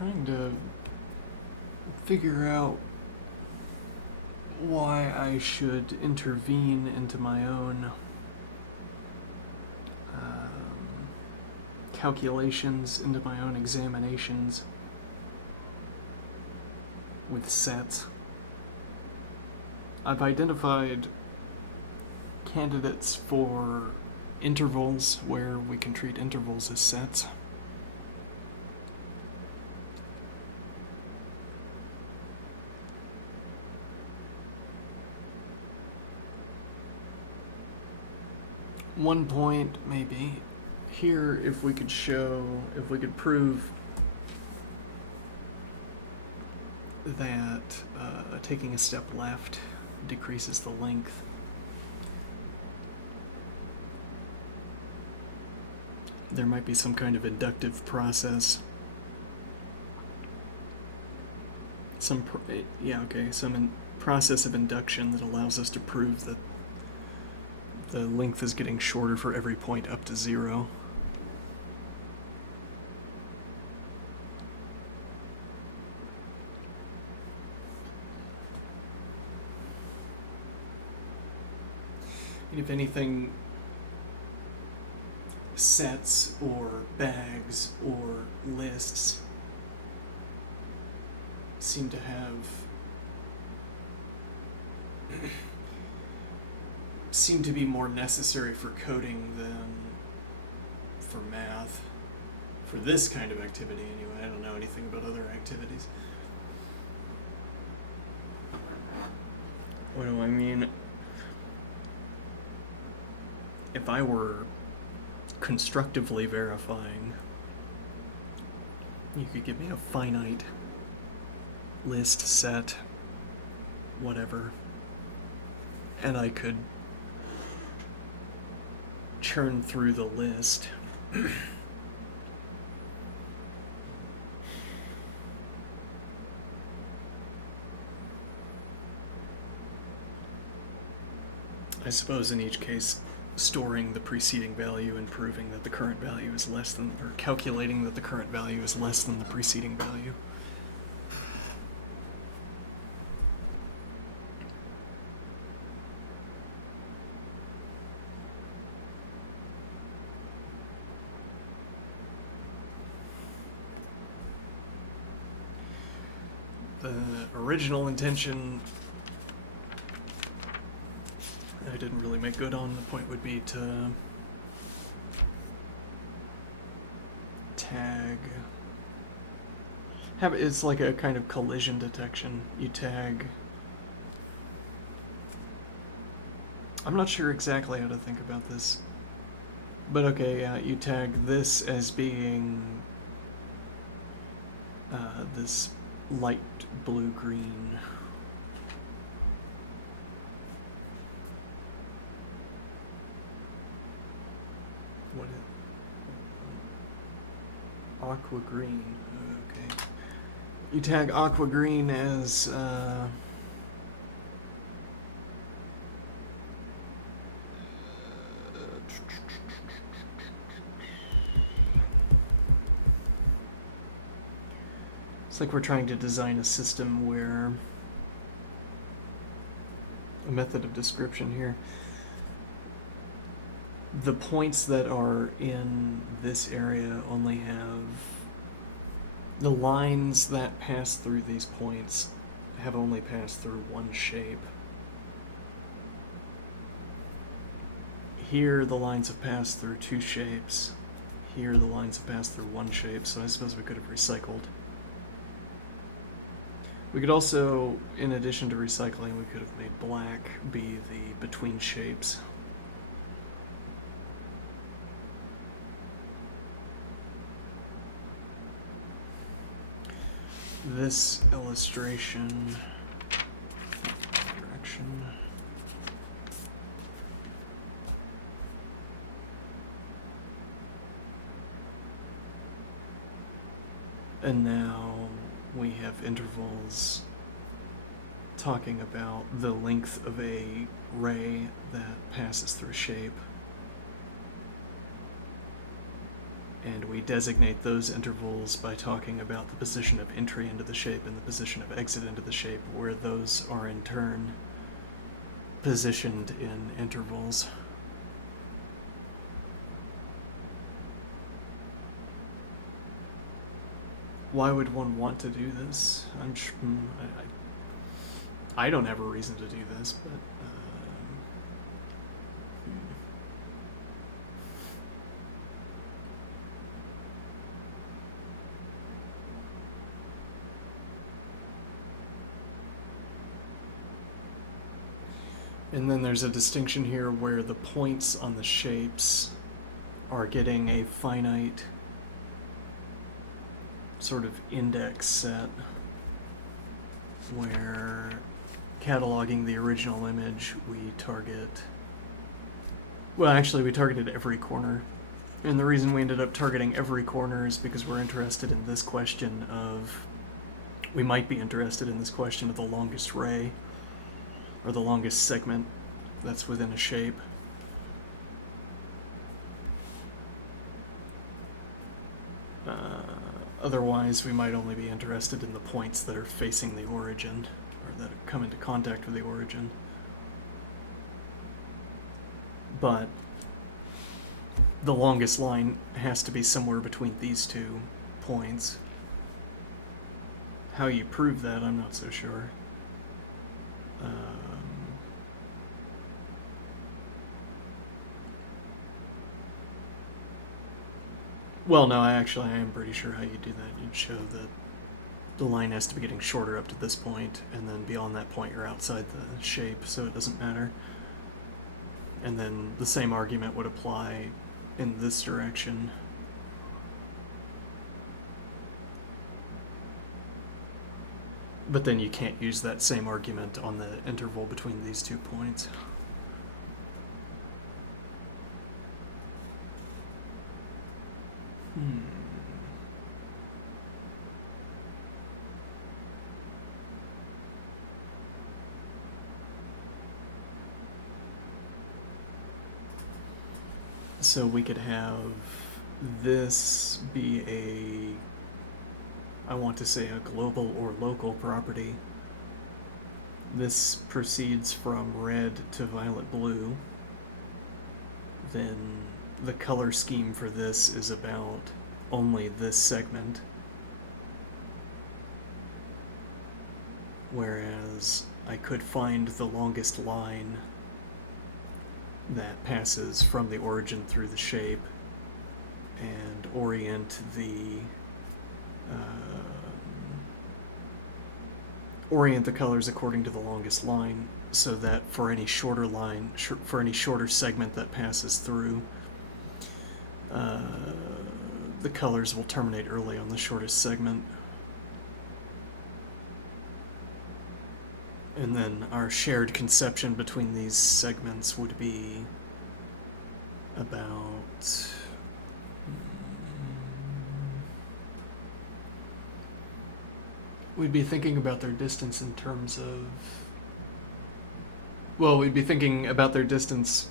trying to figure out why I should intervene into my own calculations, into my own examinations with sets. I've identified candidates for intervals where we can treat intervals as sets. One point, maybe, here, if we could prove that taking a step left decreases the length. There might be some kind of inductive process. Some process of induction that allows us to prove that the length is getting shorter for every point up to 0. And if anything, sets or bags or lists seem to have seem to be more necessary for coding than for math. For this kind of activity, anyway. I don't know anything about other activities. What do I mean? If I were constructively verifying, you could give me a finite list, set, whatever, and I could churn through the list. I suppose in each case, storing the preceding value and proving that the current value is less than, or calculating that the current value is less than the preceding value. The original intention I didn't really make good on. The point would be to tag. It's like a kind of collision detection. You tag. I'm not sure exactly how to think about this. But okay, yeah, you tag this as being this light blue-green. What is aqua green? Okay. You tag aqua green as it's like we're trying to design a system where a method of description here. The points that are in this area only have the lines that pass through these points have only passed through one shape. Here the lines have passed through two shapes. Here the lines have passed through one shape, so I suppose we could have recycled. We could also, in addition to recycling, we could have made black be the between shapes. This illustration direction. And now we have intervals talking about the length of a ray that passes through a shape. and we designate those intervals by talking about the position of entry into the shape and the position of exit into the shape, where those are in turn positioned in intervals. Why would one want to do this? I don't have a reason to do this, but and then there's a distinction here where the points on the shapes are getting a finite sort of index set, where cataloging the original image, we targeted every corner. And the reason we ended up targeting every corner is because we might be interested in this question of the longest ray, or the longest segment that's within a shape. Otherwise, we might only be interested in the points that are facing the origin, or that come into contact with the origin. But the longest line has to be somewhere between these 2 points. How you prove that, I'm not so sure. Well, no, I am pretty sure how you do that. You'd show that the line has to be getting shorter up to this point, and then beyond that point you're outside the shape, so it doesn't matter. And then the same argument would apply in this direction. But then you can't use that same argument on the interval between these 2 points. So we could have this be I want to say a global or local property. This proceeds from red to violet blue. Then the color scheme for this is about only this segment. Whereas I could find the longest line that passes from the origin through the shape and orient the colors according to the longest line, so that for any shorter segment that passes through, the colors will terminate early on the shortest segment. And then our shared conception between these segments would be about we'd be thinking about their distance in terms of, we'd be thinking about their distance.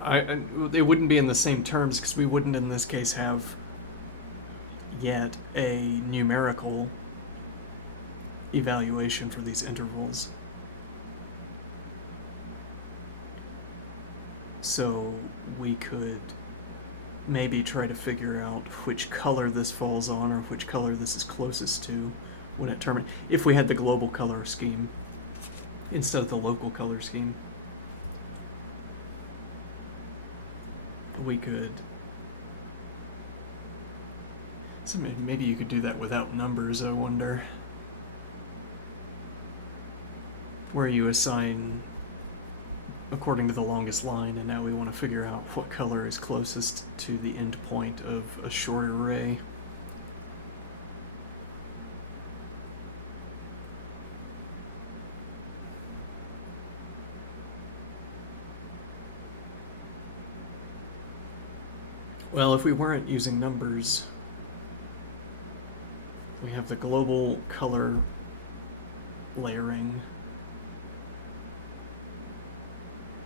They wouldn't be in the same terms, because we wouldn't in this case have yet a numerical evaluation for these intervals. So we could maybe try to figure out which color this falls on, or which color this is closest to when it terminates, if we had the global color scheme instead of the local color scheme. We could, so maybe you could do that without numbers, I wonder, where you assign according to the longest line, and now we want to figure out what color is closest to the end point of a shorter ray. Well, if we weren't using numbers, we have the global color layering,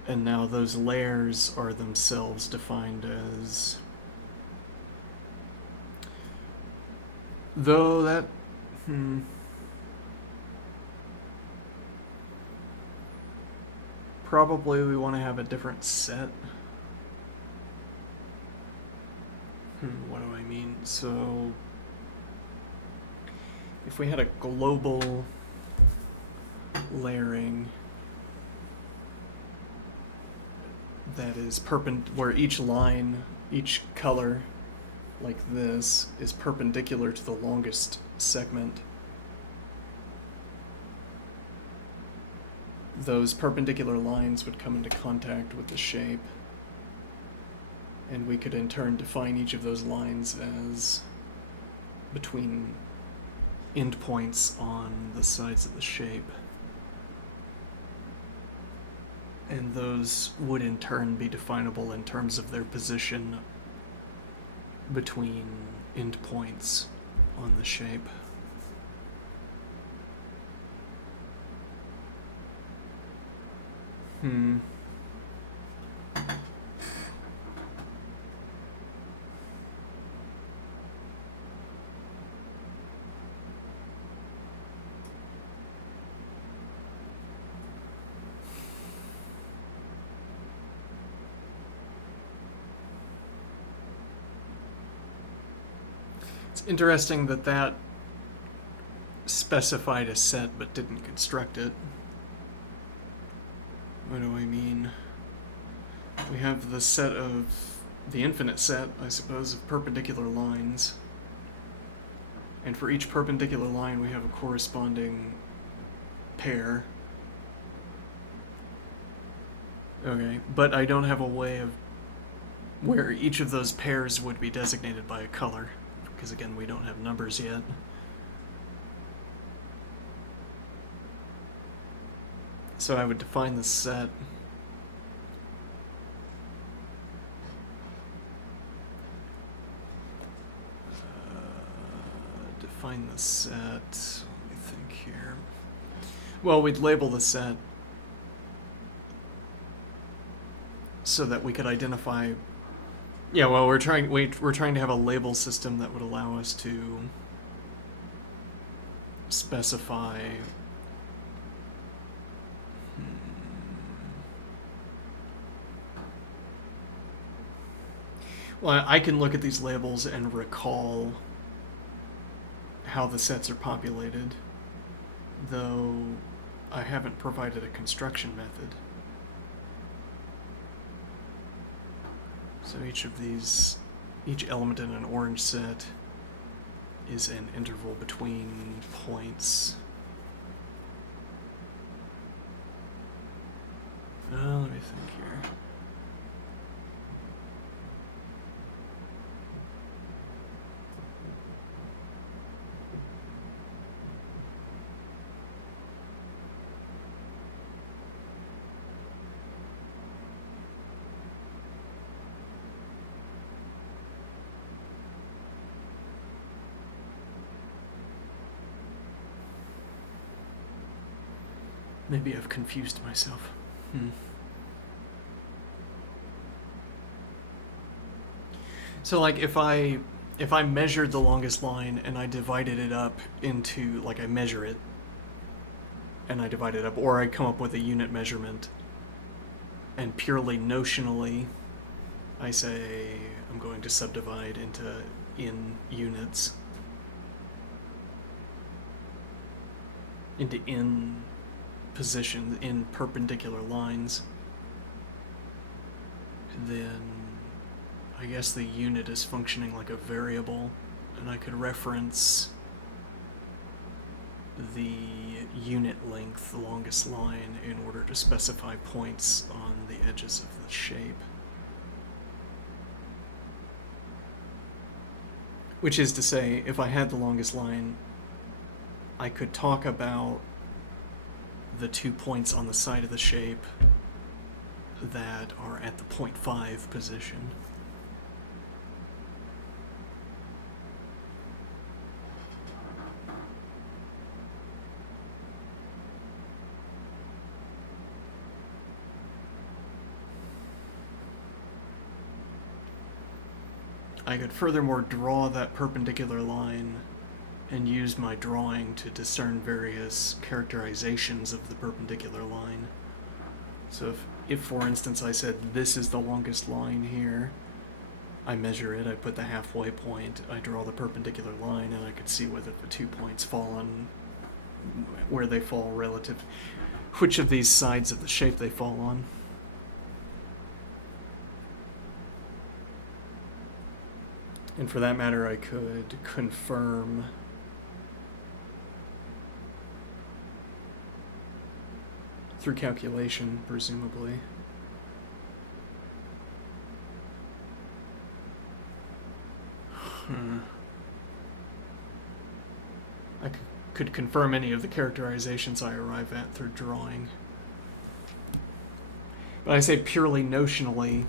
and now those layers are themselves defined as Though that... Probably we want to have a different set. What do I mean? So... If we had a global layering that is where each line, each color, like this, is perpendicular to the longest segment, those perpendicular lines would come into contact with the shape, and we could in turn define each of those lines as between endpoints on the sides of the shape. And those would in turn be definable in terms of their position between endpoints on the shape. It's interesting that specified a set but didn't construct it. What do I mean? We have the set of the infinite set, I suppose, of perpendicular lines. And for each perpendicular line, we have a corresponding pair. Okay, but I don't have a way of where each of those pairs would be designated by a color, because again, we don't have numbers yet. So I would define the set. Define the set. Let me think here. Well, we'd label the set so that we could identify. Yeah, well, we're trying to have a label system that would allow us to specify. Well, I can look at these labels and recall how the sets are populated, though I haven't provided a construction method. So each element in an orange set is an interval between points. Let me think here. Maybe I've confused myself. So like if I measured the longest line and I divided it up into, like, I measure it and I divide it up, or I come up with a unit measurement and purely notionally I say I'm going to subdivide in units, into in positions, in perpendicular lines, then I guess the unit is functioning like a variable, and I could reference the unit length, the longest line, in order to specify points on the edges of the shape. Which is to say, if I had the longest line, I could talk about the 2 points on the side of the shape that are at the 0.5 position. I could furthermore draw that perpendicular line and use my drawing to discern various characterizations of the perpendicular line. So if for instance I said this is the longest line here, I measure it, I put the halfway point, I draw the perpendicular line, and I could see whether the 2 points fall on where they fall relative, which of these sides of the shape they fall on. And for that matter, I could confirm through calculation, presumably. I could confirm any of the characterizations I arrive at through drawing. But I say purely notionally,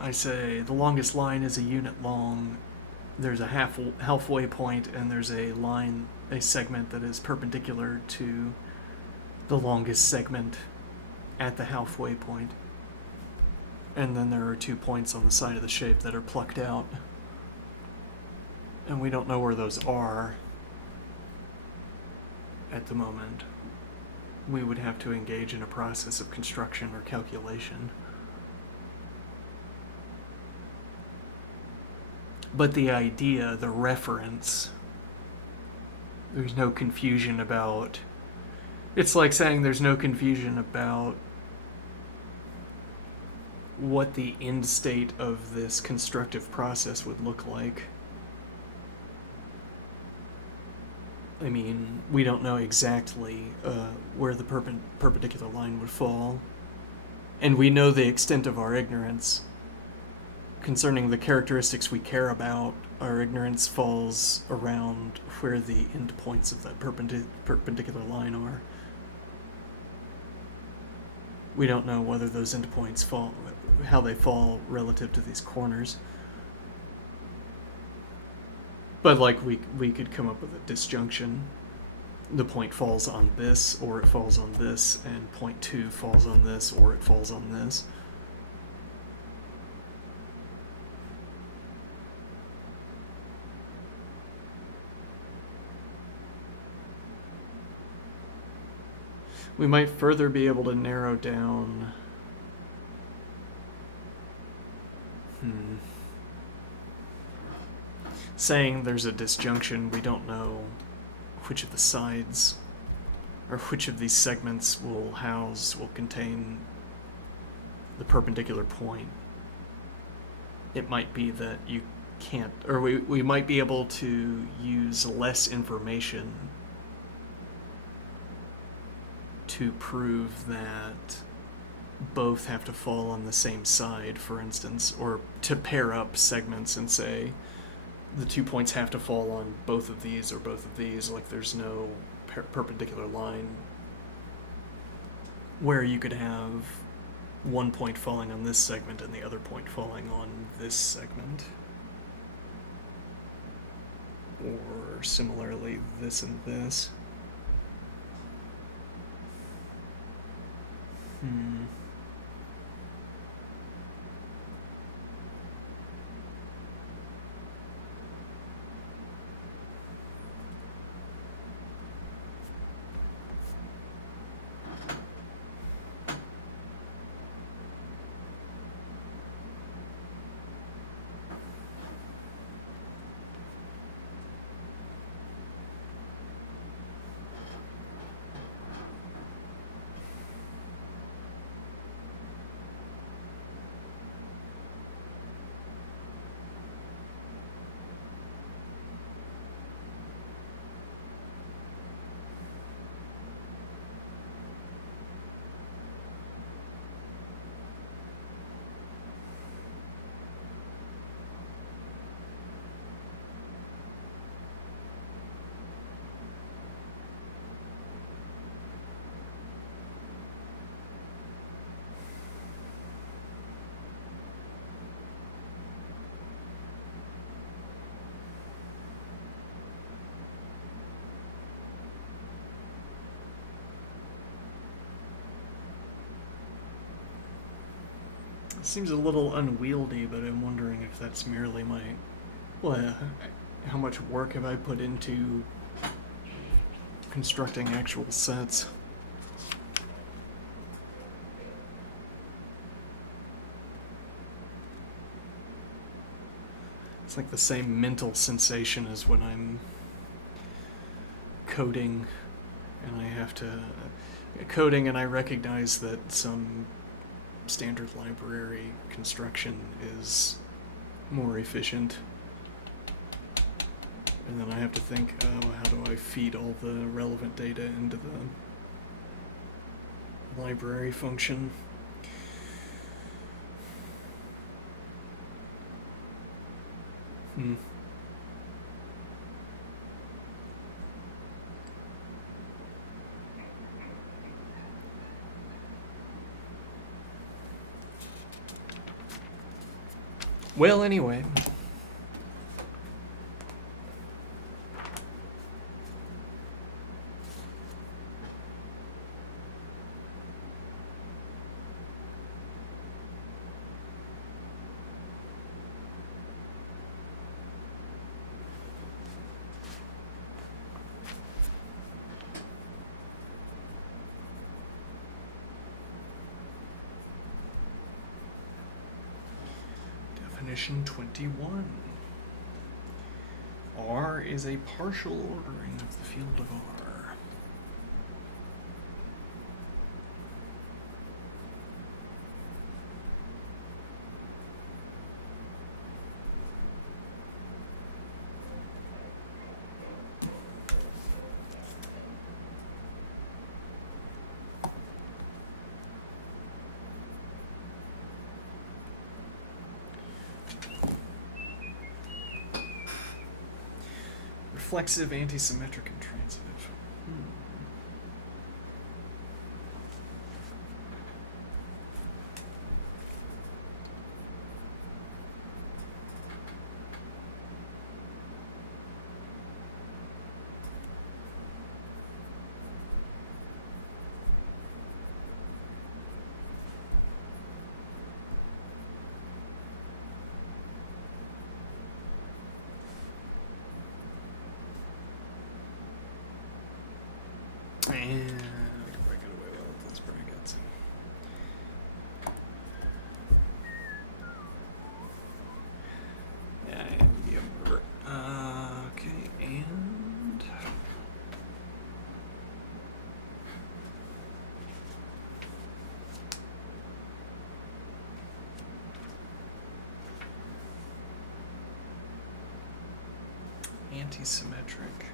I say the longest line is a unit long, there's a halfway point, and there's a segment that is perpendicular to the longest segment at the halfway point. And then there are 2 points on the side of the shape that are plucked out. And we don't know where those are at the moment. We would have to engage in a process of construction or calculation. But the idea, the reference, there's no confusion about. It's like saying there's no confusion about what the end state of this constructive process would look like. I mean, we don't know exactly where the perpendicular line would fall, and we know the extent of our ignorance. Concerning the characteristics we care about, our ignorance falls around where the endpoints of that perpendicular line are. We don't know whether those endpoints fall, how they fall relative to these corners. But like we could come up with a disjunction. The point falls on this, or it falls on this, and point 2 falls on this, or it falls on this. We might further be able to narrow down. Saying there's a disjunction, we don't know which of the sides or which of these segments will contain the perpendicular point. It might be that you can't, or we might be able to use less information to prove that both have to fall on the same side, for instance, or to pair up segments and say the 2 points have to fall on both of these or both of these, like there's no perpendicular line where you could have 1 point falling on this segment and the other point falling on this segment. Or similarly, this and this. Seems a little unwieldy, but I'm wondering if that's merely my... Well, how much work have I put into constructing actual sets? It's like the same mental sensation as when I'm coding and I have to coding and I recognize that some standard library construction is more efficient, and then I have to think, oh, how do I feed all the relevant data into the library function? Well, anyway. Definition 21. R is a partial ordering of the field of R. Reflexive, antisymmetric, and transitive. And I can break it away well with those brackets. Yeah, okay, and antisymmetric.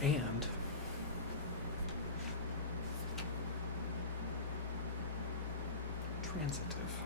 And transitive.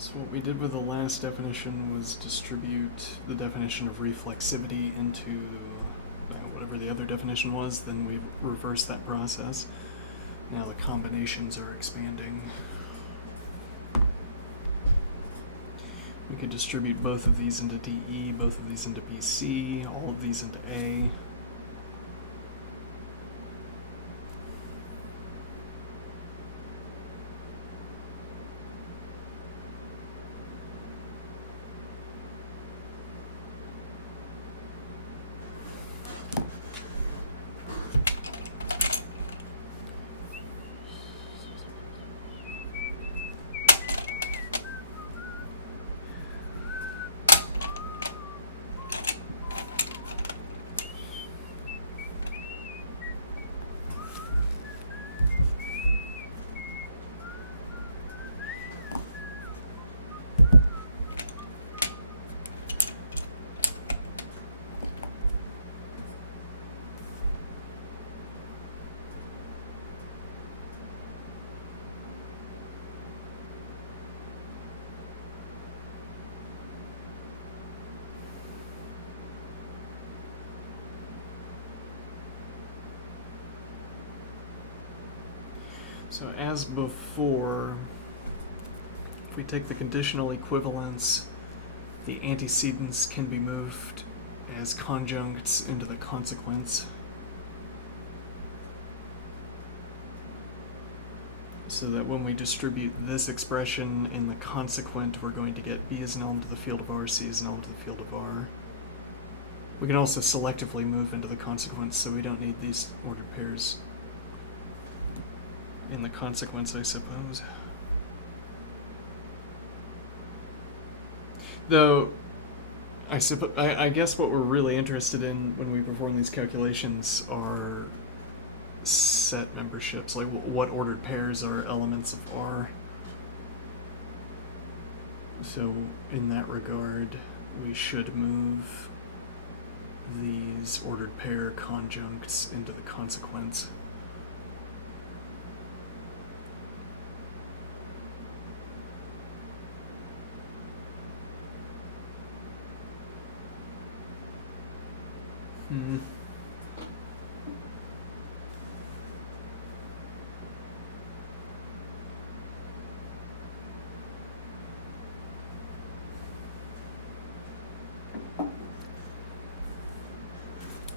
So what we did with the last definition was distribute the definition of reflexivity into whatever the other definition was, then we reversed that process. Now the combinations are expanding. We could distribute both of these into DE, both of these into BC, all of these into A. So as before, if we take the conditional equivalence, the antecedents can be moved as conjuncts into the consequence. So that when we distribute this expression in the consequent, we're going to get B is an element of the field of R, C is an element of the field of R. We can also selectively move into the consequence, so we don't need these ordered pairs in the consequence, I suppose. Though, I guess what we're really interested in when we perform these calculations are set memberships, like what ordered pairs are elements of R. So in that regard, we should move these ordered pair conjuncts into the consequence.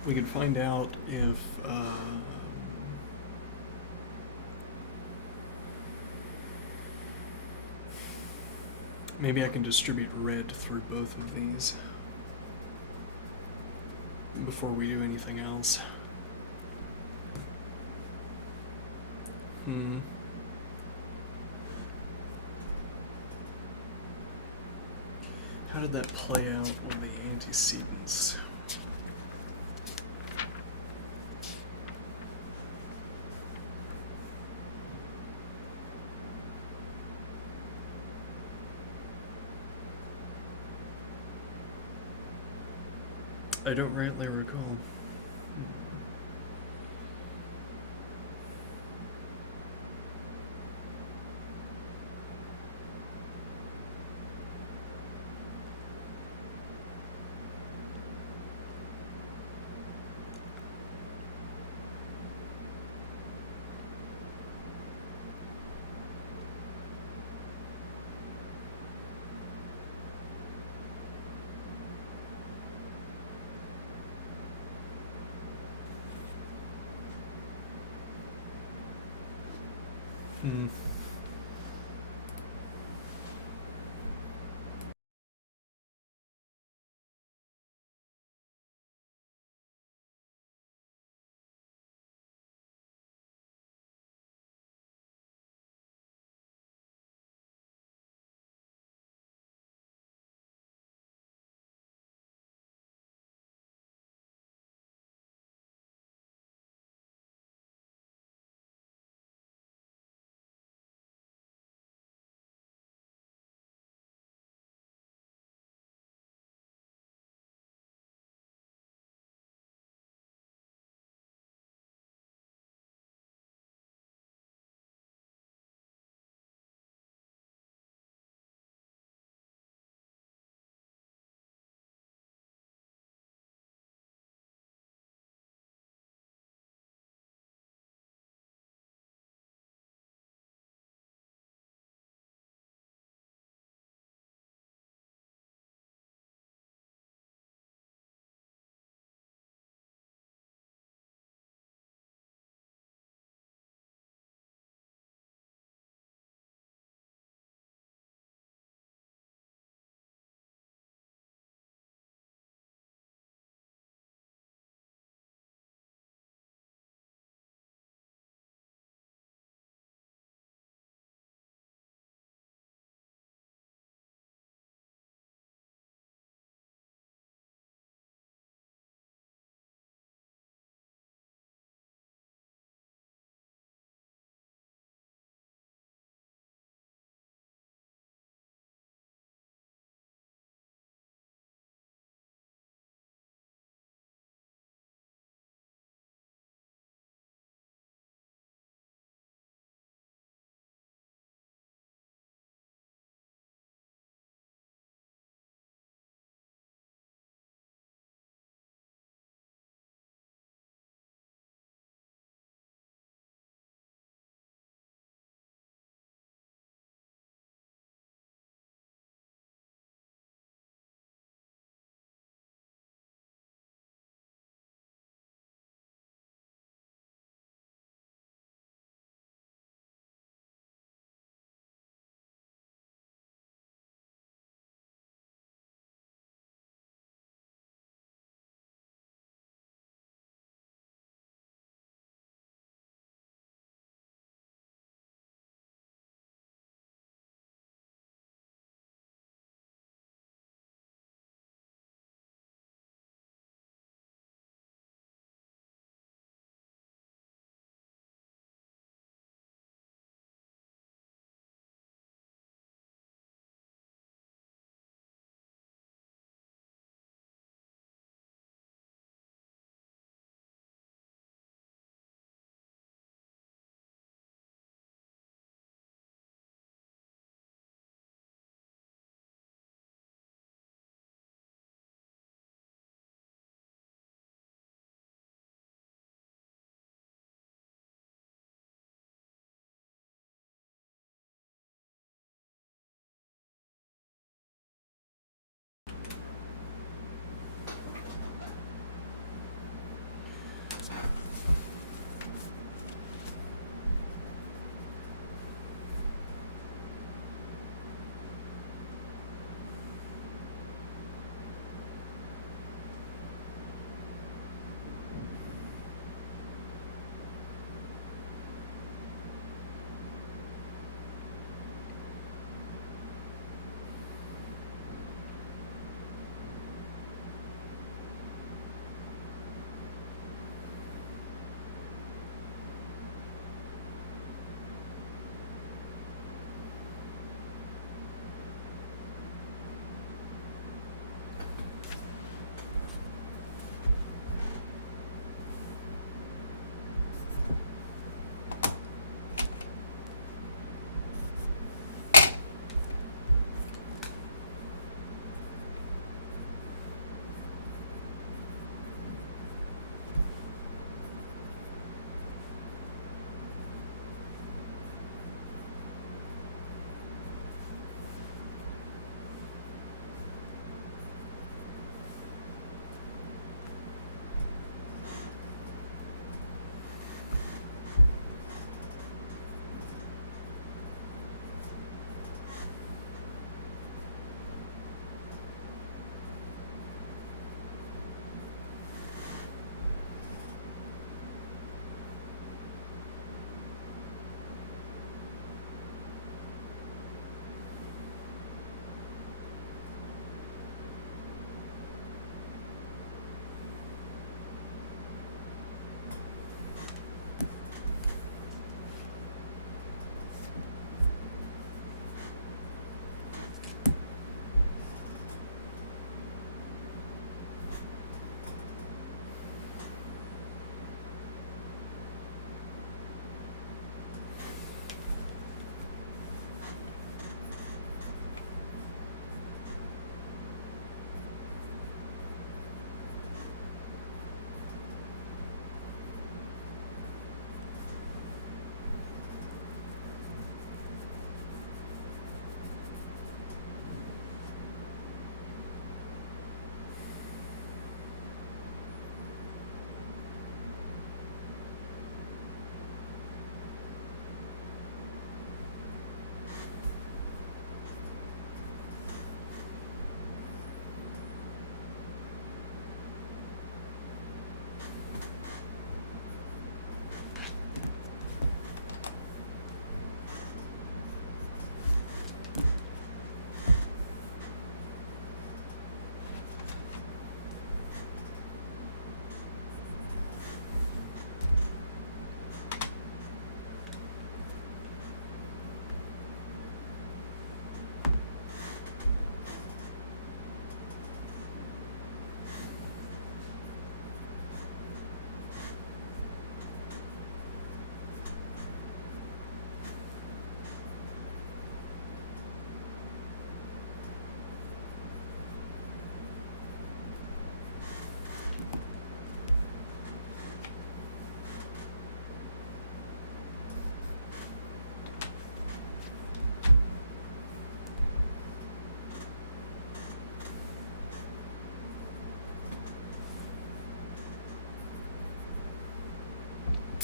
We could find out if maybe I can distribute red through both of these before we do anything else. How did that play out with the antecedents? I don't rightly recall.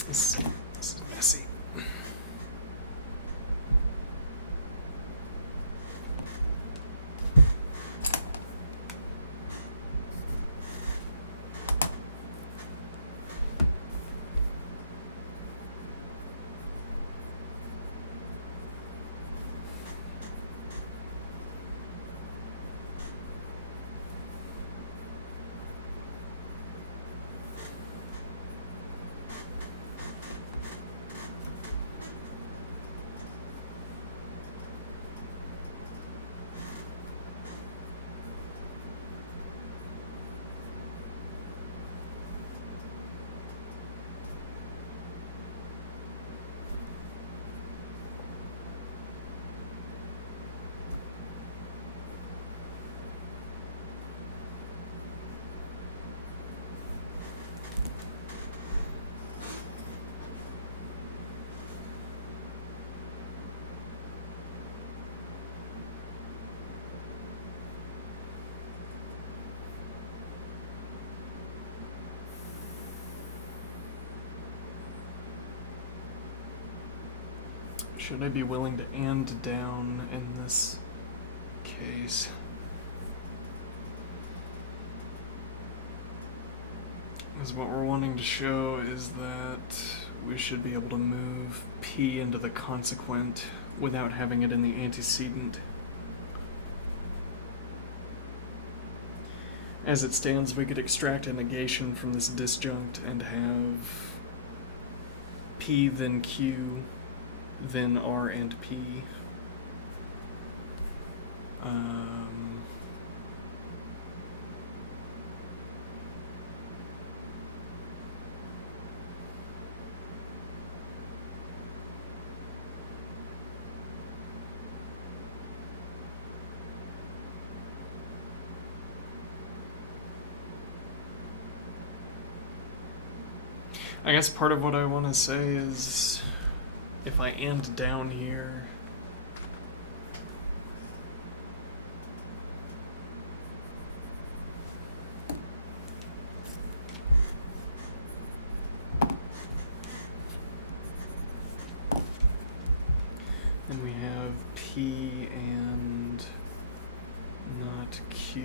This is messy. Should I be willing to and down in this case? Because what we're wanting to show is that we should be able to move P into the consequent without having it in the antecedent. As it stands, we could extract a negation from this disjunct and have P then Q then R and P. I guess part of what I want to say is, if I and down here, then we have P and not Q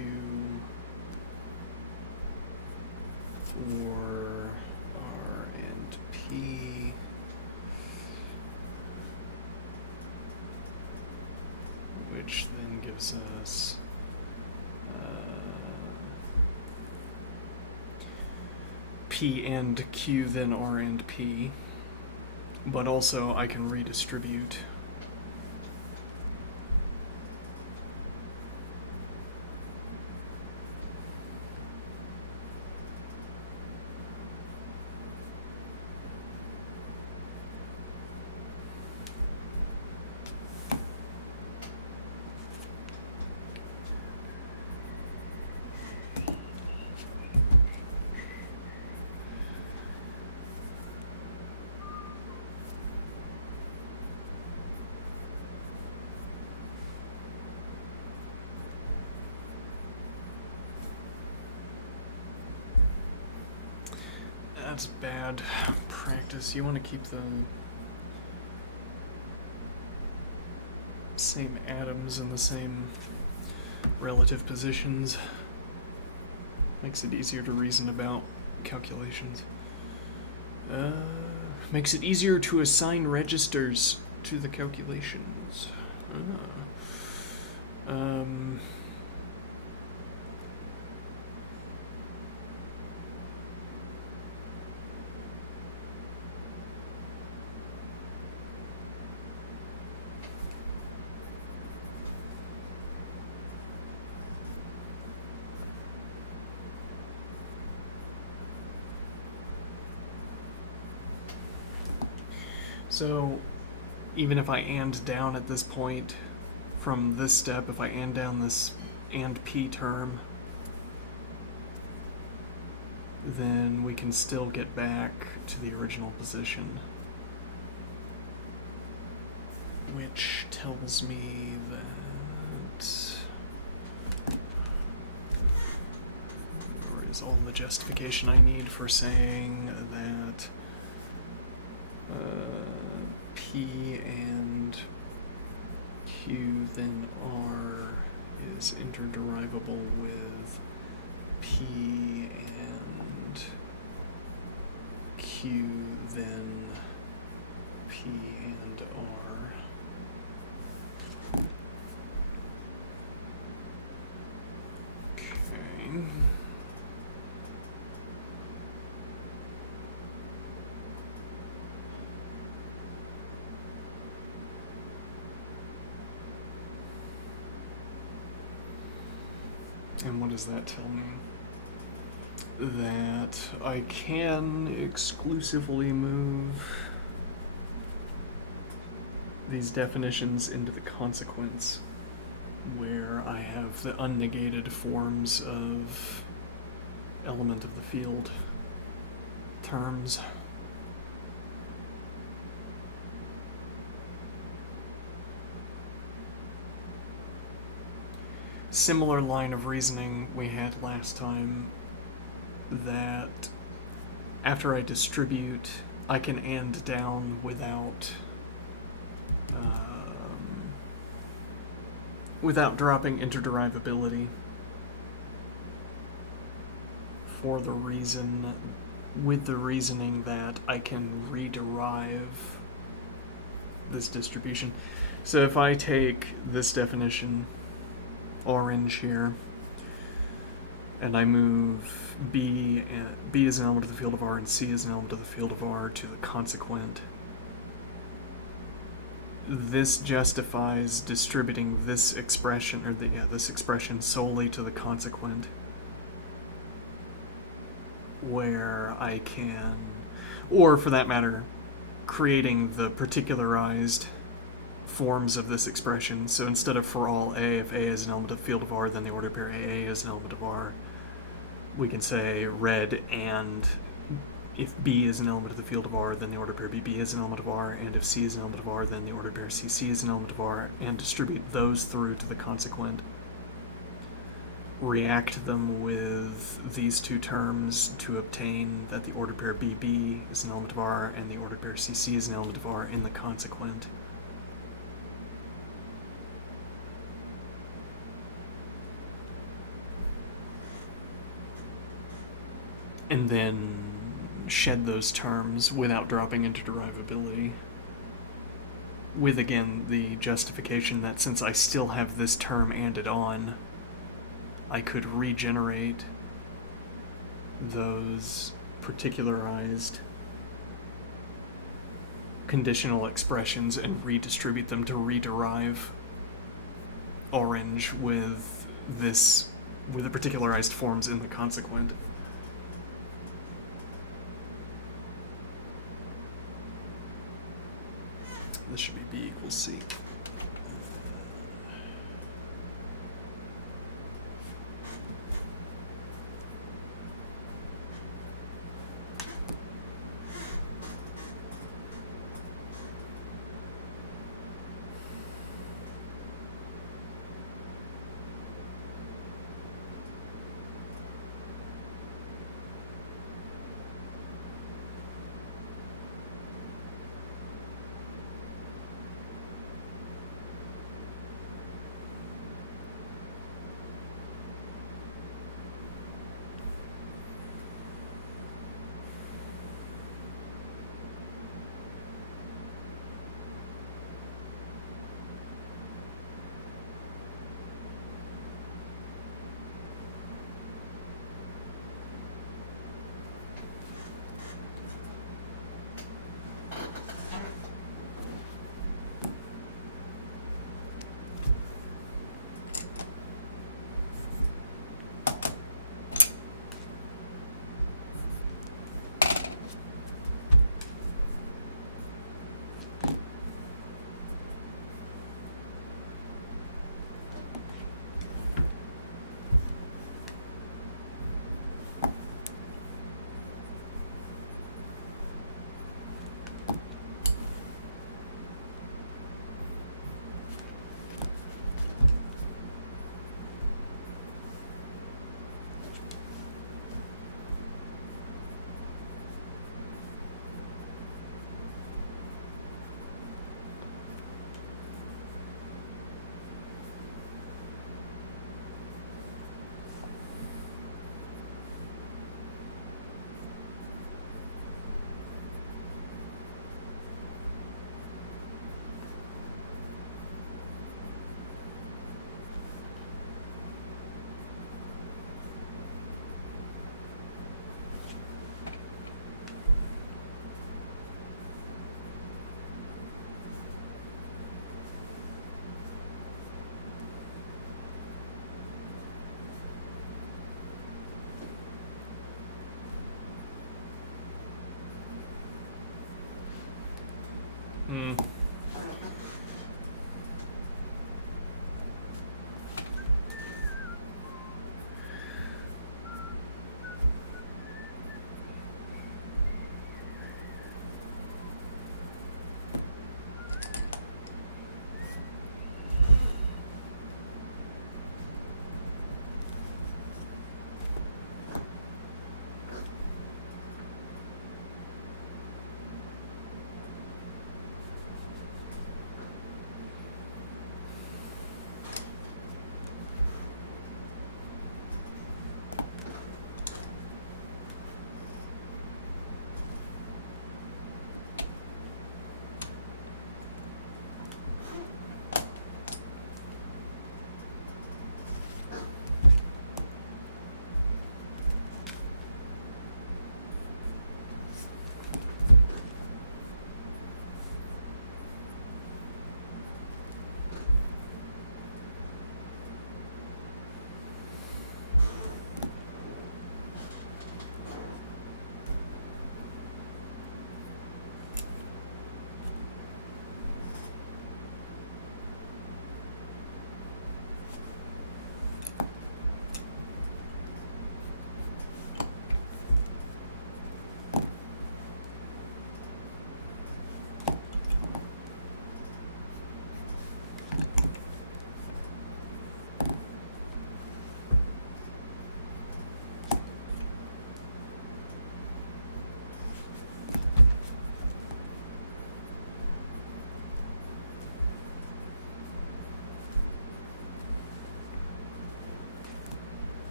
or R and P. Which then gives us P and Q, then R and P. But also I can redistribute. That's bad practice. You want to keep the same atoms in the same relative positions. Makes it easier to reason about calculations. Makes it easier to assign registers to the calculations. So, even if I and down at this point, from this step, if I and down this and P term, then we can still get back to the original position. Which tells me that... Or is all the justification I need for saying that P and Q then R is interderivable with P and Q then P and R. Okay. And what does that tell me? That I can exclusively move these definitions into the consequence, where I have the unnegated forms of element of the field terms. Similar line of reasoning we had last time, that after I distribute, I can and down without dropping interderivability, for the reason, with the reasoning that I can rederive this distribution. So if I take this definition, orange here, and I move B is an element of the field of R and C is an element of the field of R to the consequent, this justifies distributing this expression, or this expression solely to the consequent, where I can, or for that matter, creating the particularized forms of this expression. So instead of for all A, if A is an element of the field of R, then the order pair AA is an element of R. We can say red, and if B is an element of the field of R, then the order pair BB is an element of R, and if C is an element of R, then the order pair CC is an element of R, and distribute those through to the consequent. React them with these two terms to obtain that the order pair BB is an element of R and the order pair CC is an element of R in the consequent. And then shed those terms without dropping interderivability, with again the justification that since I still have this term anded on, I could regenerate those particularized conditional expressions and redistribute them to rederive orange with the particularized forms in the consequent. This should be B equals C.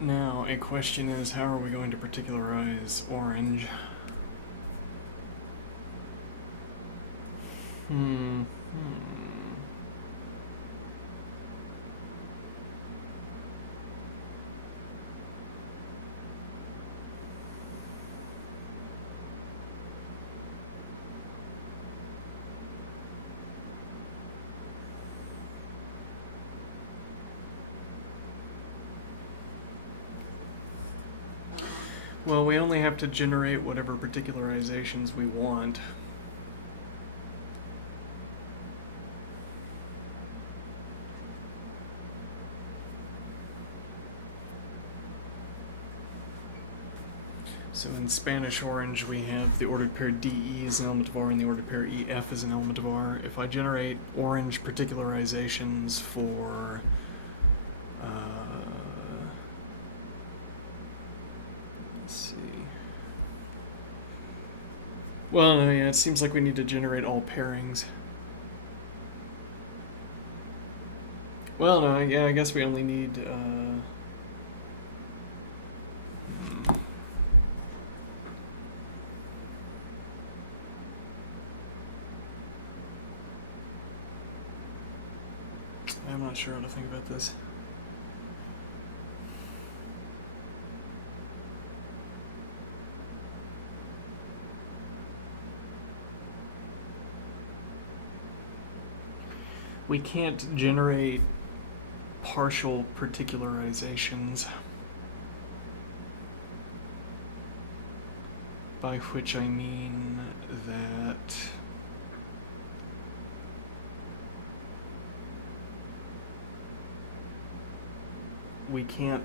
Now, a question is, how are we going to particularize orange? Well, we only have to generate whatever particularizations we want. So in Spanish orange, we have the ordered pair DE as an element of R and the ordered pair EF as an element of R. If I generate orange particularizations for let's see. Well, no, yeah, it seems like we need to generate all pairings. Well, no, yeah, I guess we only need I'm not sure how to think about this. We can't generate partial particularizations, by which I mean that we can't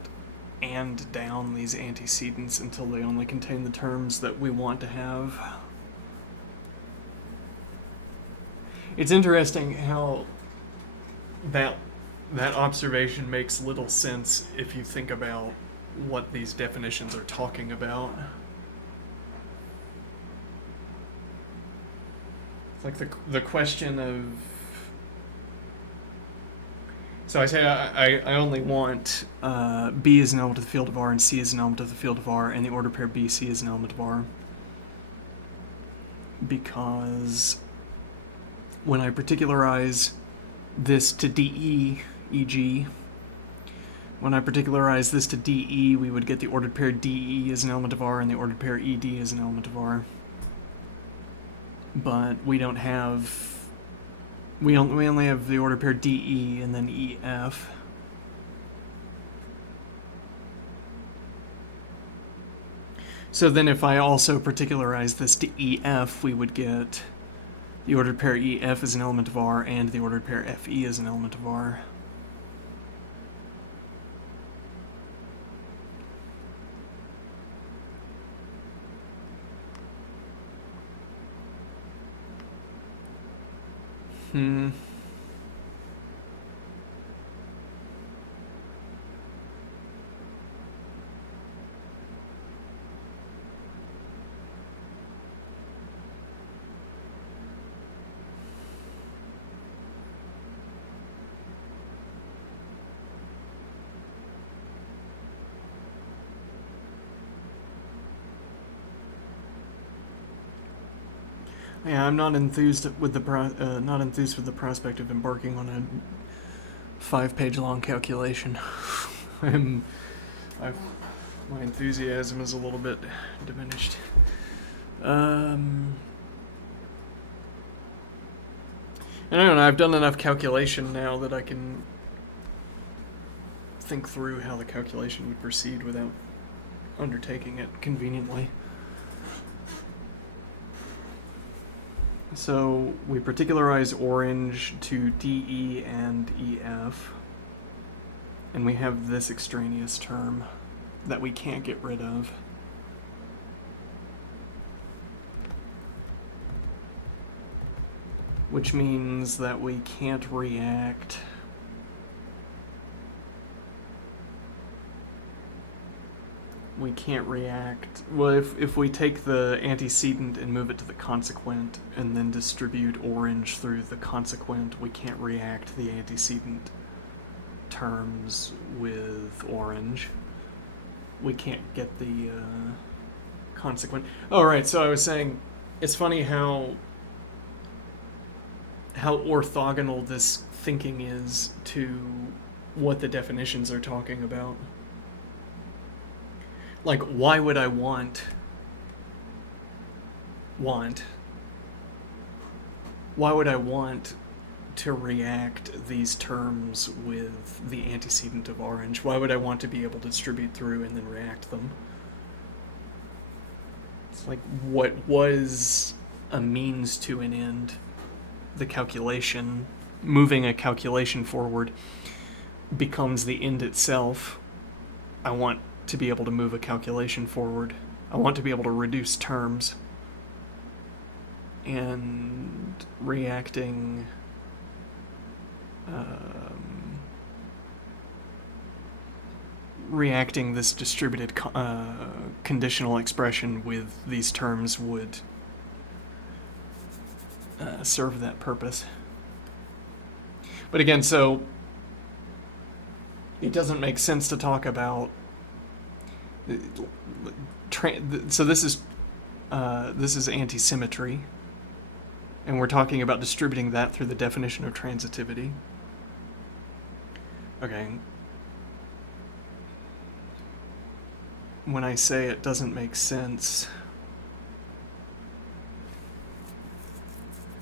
and down these antecedents until they only contain the terms that we want to have. It's interesting how that observation makes little sense if you think about what these definitions are talking about. It's like the question of... So I say I only want B as an element of the field of R and C as an element of the field of R and the order pair BC as an element of R. Because when I particularize this to DE, e.g., when I particularize this to DE, we would get the ordered pair DE as an element of R and the ordered pair ED as an element of R. But we don't have... We only have the ordered pair DE and then EF. So then if I also particularize this to EF, we would get the ordered pair EF as an element of R and the ordered pair FE as an element of R. Yeah, I'm not enthused with the prospect of embarking on a 5-page long calculation. My enthusiasm is a little bit diminished. I don't know. I've done enough calculation now that I can think through how the calculation would proceed without undertaking it conveniently. So we particularize orange to DE and EF, and we have this extraneous term that we can't get rid of. Which means that we can't react well, if we take the antecedent and move it to the consequent and then distribute orange through the consequent, we can't react the antecedent terms with orange. we can't get the consequent. Oh, right. So I was saying, it's funny how orthogonal this thinking is to what the definitions are talking about. Like, why would I want? Why would I want to react these terms with the antecedent of orange? Why would I want to be able to distribute through and then react them? It's like, what was a means to an end, the calculation, moving a calculation forward, becomes the end itself. I want to be able to move a calculation forward. I want to be able to reduce terms. And reacting this distributed conditional expression with these terms would serve that purpose. But again, so it doesn't make sense to talk about. So this is anti-symmetry. And we're talking about distributing that through the definition of transitivity. Okay. When I say it doesn't make sense,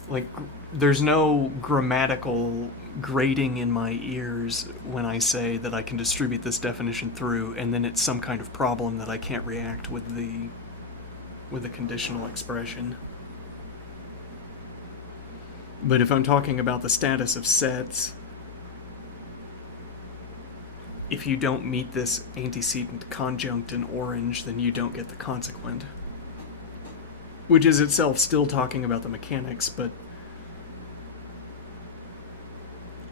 like, there's no grammatical grating in my ears when I say that I can distribute this definition through, and then it's some kind of problem that I can't react with the conditional expression. But if I'm talking about the status of sets, if you don't meet this antecedent conjunct in orange, then you don't get the consequent. Which is itself still talking about the mechanics, but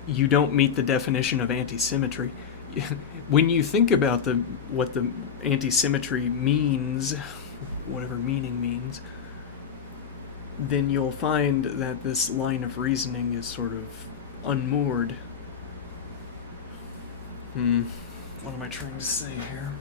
you don't meet the definition of antisymmetry. When you think about what the antisymmetry means, whatever meaning means, then you'll find that this line of reasoning is sort of unmoored. What am I trying to say here?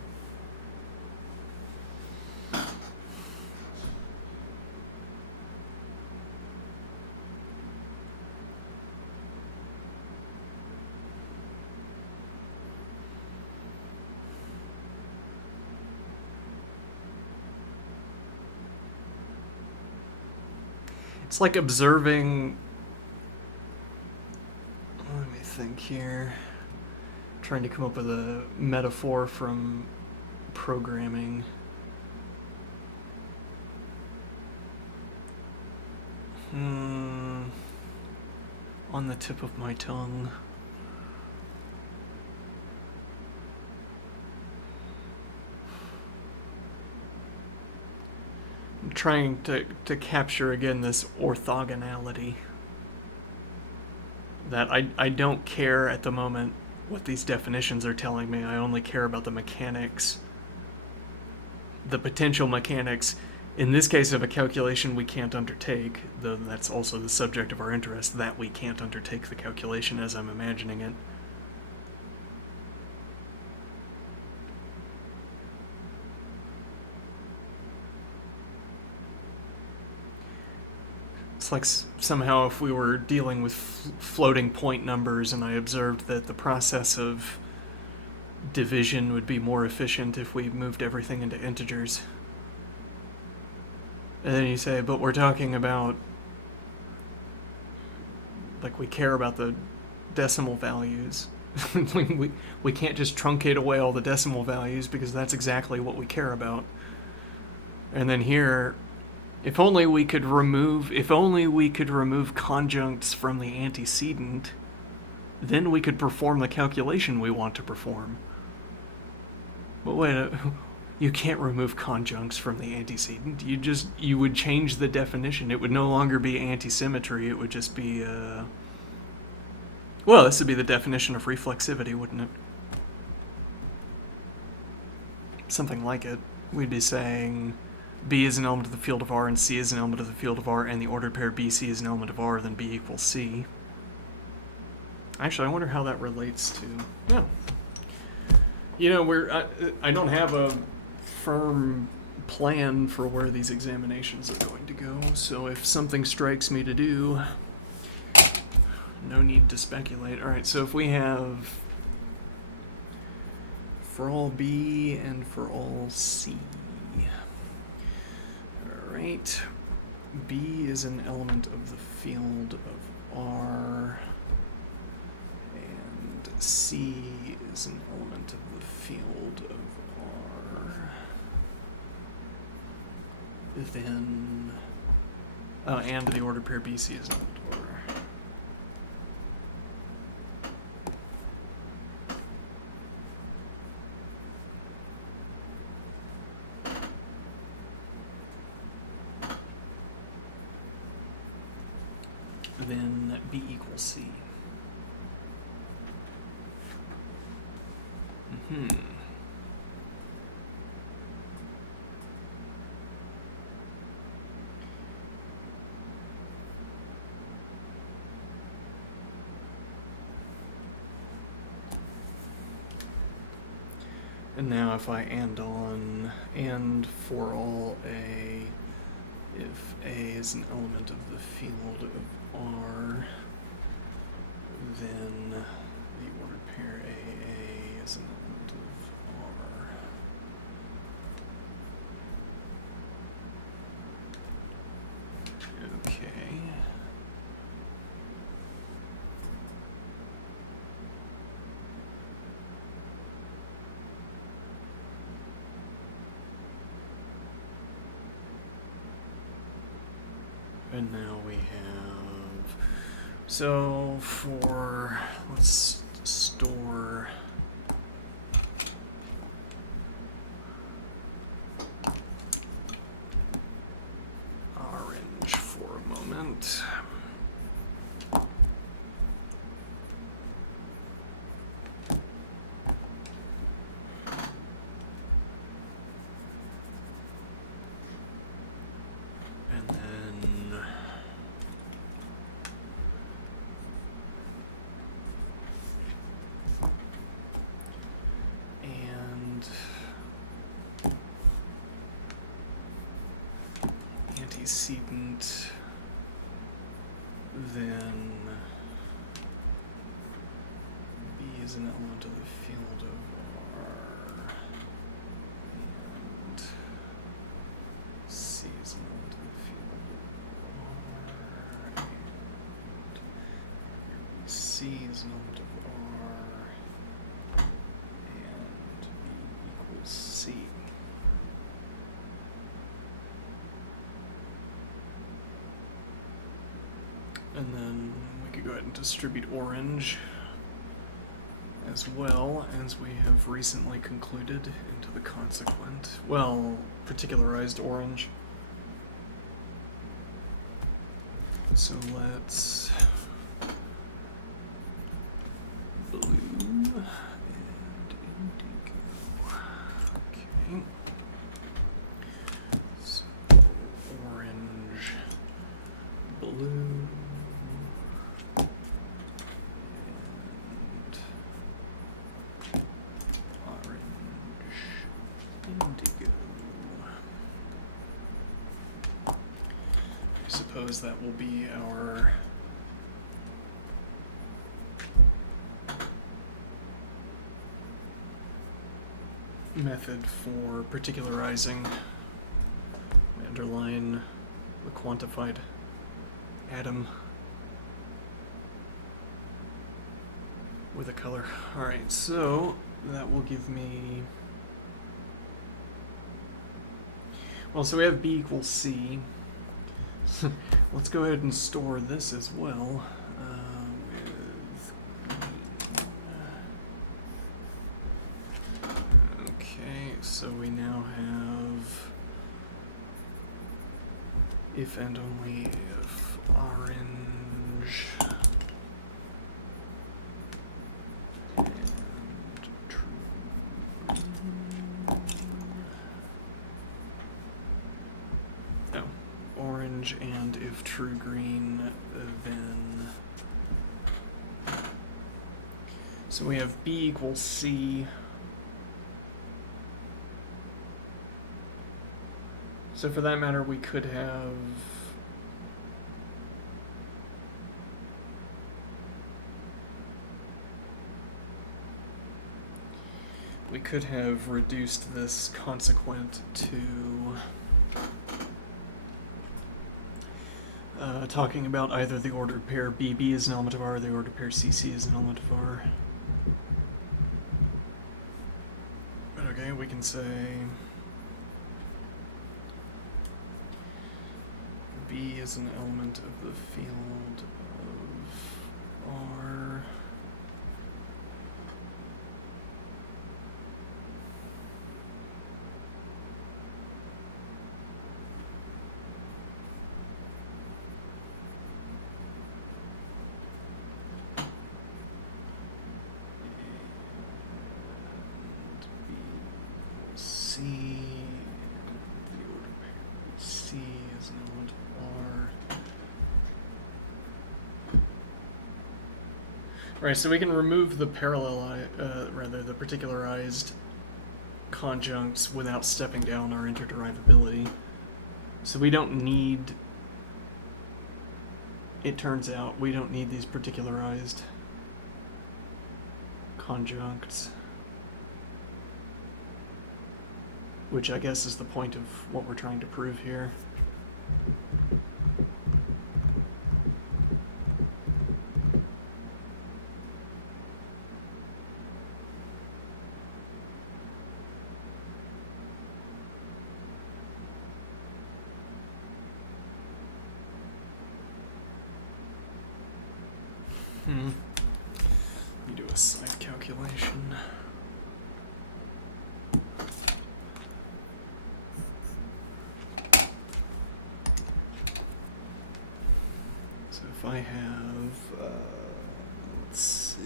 It's like observing. Let me think here. I'm trying to come up with a metaphor from programming. On the tip of my tongue. I'm trying to capture again this orthogonality. That I don't care at the moment what these definitions are telling me. I only care about the mechanics. The potential mechanics, in this case of a calculation we can't undertake, though that's also the subject of our interest, that we can't undertake the calculation as I'm imagining it. It's like somehow if we were dealing with floating point numbers and I observed that the process of division would be more efficient if we moved everything into integers. And then you say, but we're talking about, like, we care about the decimal values. we can't just truncate away all the decimal values because that's exactly what we care about. And then here, if only we could remove conjuncts from the antecedent, then we could perform the calculation we want to perform. But wait, you can't remove conjuncts from the antecedent. You would change the definition. It would no longer be antisymmetry. It would just be, well, this would be the definition of reflexivity, wouldn't it? Something like it. We'd be saying B is an element of the field of R and C is an element of the field of R, and the ordered pair BC is an element of R, then B equals C. Actually, I wonder how that relates to... Yeah. You know, I don't have a firm plan for where these examinations are going to go, so if something strikes me to do, no need to speculate. Alright, so if we have for all B and for all C. Alright. B is an element of the field of R, and C is an element of the field of R. Then, and the order pair BC is not order. Then B equals C. And now if I and for all A, if A is an element of the field of R, then the ordered pair AA is an element of R. Okay. And now we have, so for, let's store orange for a moment. Antecedent, then B is an element of the field of R, and C is an element of the field of R, and C is an element of R, and B equals C. And then we could go ahead and distribute orange as well, as we have recently concluded into the consequent, well, particularized orange. So let's blue and indigo. Okay. So orange, blue. That will be our method for particularizing. Underline the quantified atom with a color. Alright, so that will give me, well, so we have B equals C. Let's go ahead and store this as well with green. Okay, so we now have if and only if orange and true. No. Orange and if true green, then so we have B equals C So for that matter, we could have reduced this consequent to talking about either the ordered pair BB is an element of R or the ordered pair CC is an element of R. But okay, we can say B is an element of the field of R. C, the order pair C is an element of R. Right, so we can remove the the particularized conjuncts without stepping down our interderivability. So we don't need, it turns out, we don't need these particularized conjuncts. Which I guess is the point of what we're trying to prove here. Let me do a side calculation. If I have, let's see,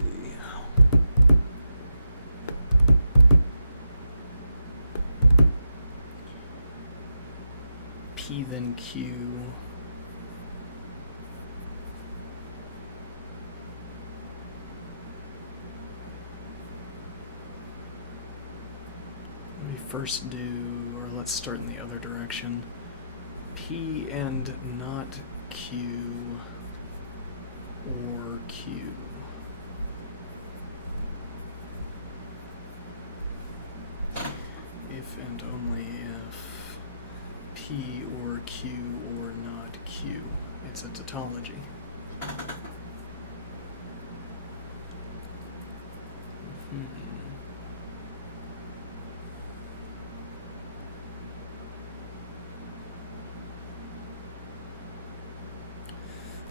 P then Q, let me first do, or let's start in the other direction, P and not Q, or Q. If and only if P or Q or not Q. It's a tautology.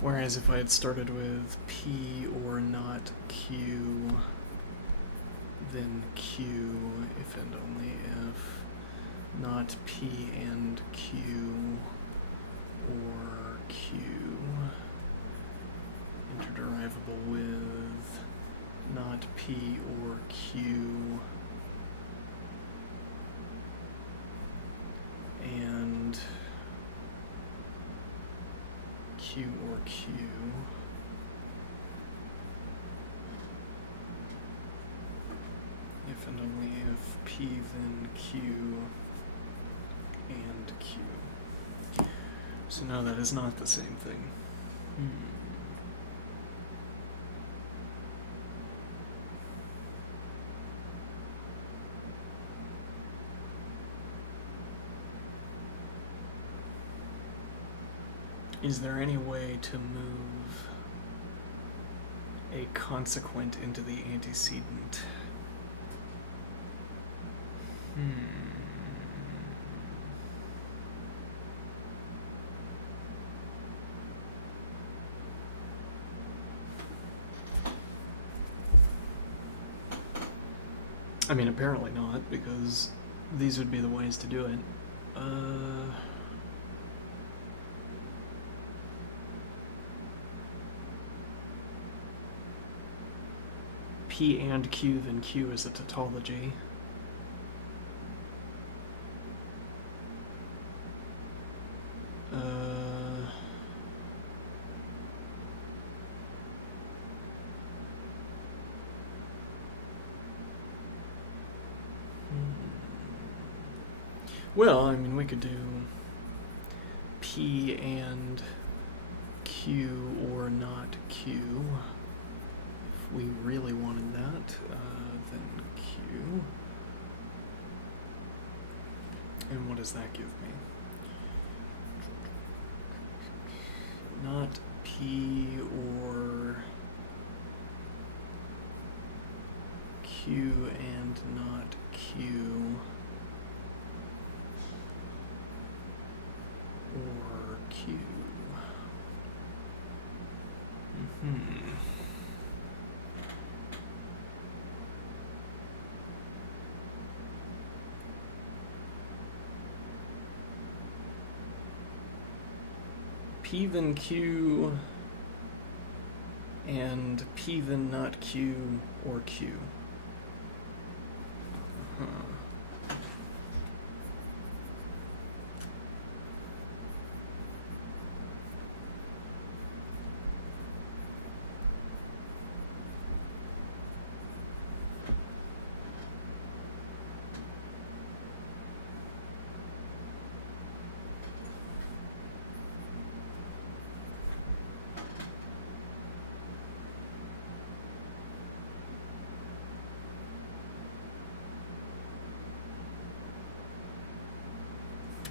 Whereas if I had started with P or not Q, then Q, if and only if, not P and Q, or Q, interderivable with not P or Q, and Q or Q, if and only if P then Q and Q. So no, that is not the same thing. Is there any way to move a consequent into the antecedent? I mean, apparently not, because these would be the ways to do it. P and Q, then Q is a tautology. Well, I mean, we could do P and Q or not Q. If we really wanted that, then Q. And what does that give me? Not P or Q and not Q. Or Q. P then Q and P then not Q or Q.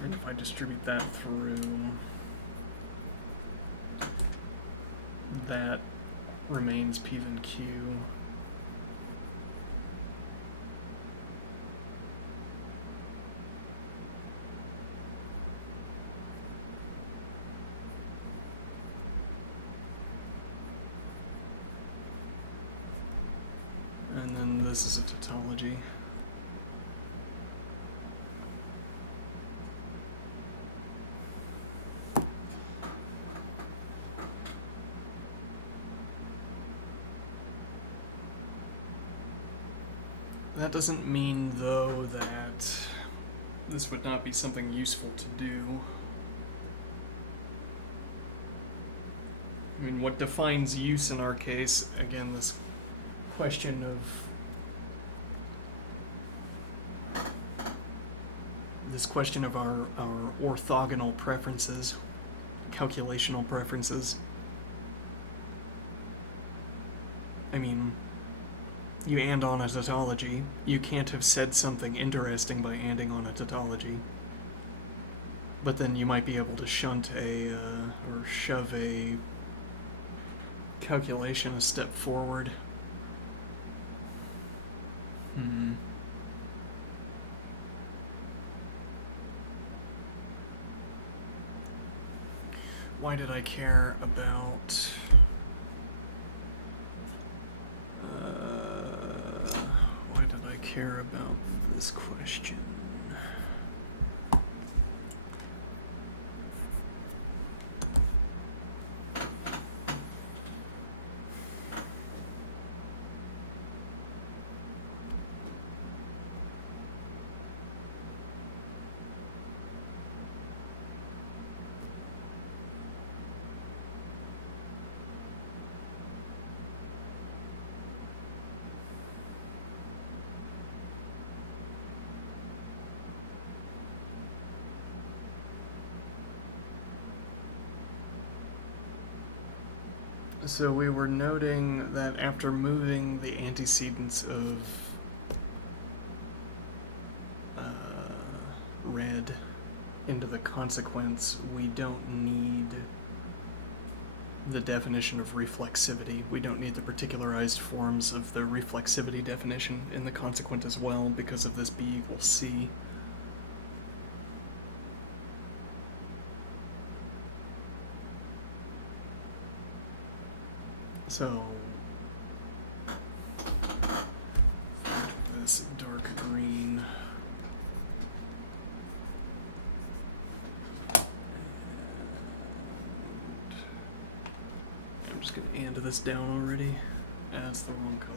And if I distribute that through, that remains P then Q. And then this is a tautology. That doesn't mean, though, that this would not be something useful to do. I mean, what defines use in our case, again, this question of our orthogonal preferences, calculational preferences. I mean, you and on a tautology. You can't have said something interesting by anding on a tautology. But then you might be able to shunt or shove a calculation a step forward. Why did I care about... why did I care about this question? So we were noting that after moving the antecedents of red into the consequence, we don't need the definition of reflexivity. We don't need the particularized forms of the reflexivity definition in the consequent as well because of this B equals C. So, this dark green, and I'm just going to and this down already. That's the wrong color.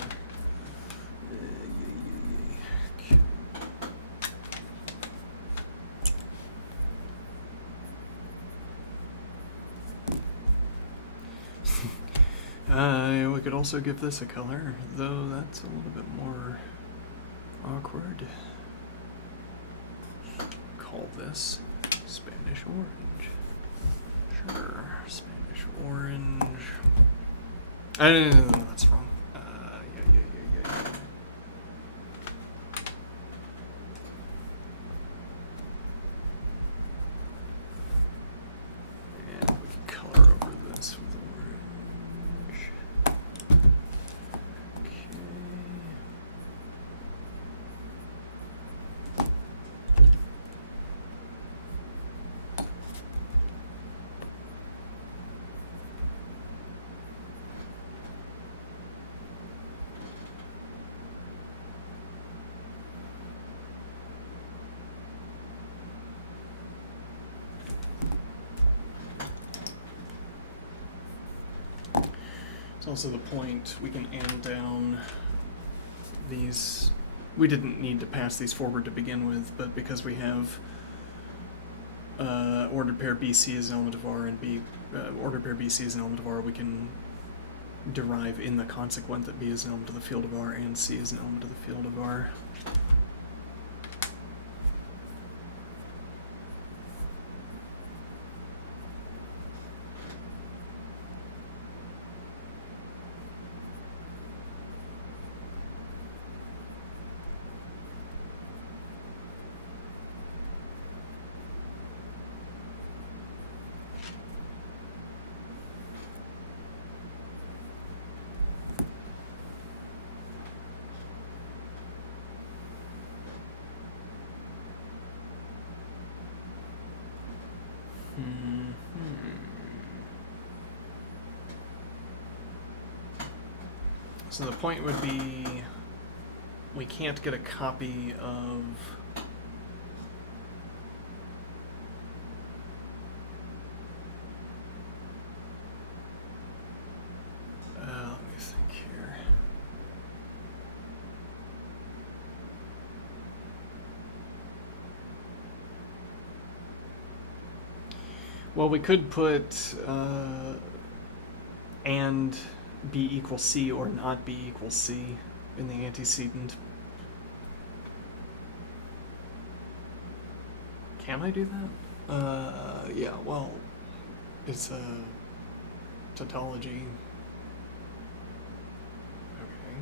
We could also give this a color, though that's a little bit more awkward. Call this Spanish orange. Sure. Spanish orange. No, that's wrong. Yeah. And we can color over this with orange. Okay. It's also the point we can and down these. We didn't need to pass these forward to begin with, but because we have ordered pair BC as an element of R and ordered pair BC as an element of R, we can derive in the consequent that B is an element of the field of R and C is an element of the field of R. So the point would be we can't get a copy of let me think here. Well, we could put and B equals C or not B equals C in the antecedent. Can I do that? Yeah, well, it's a tautology. Okay.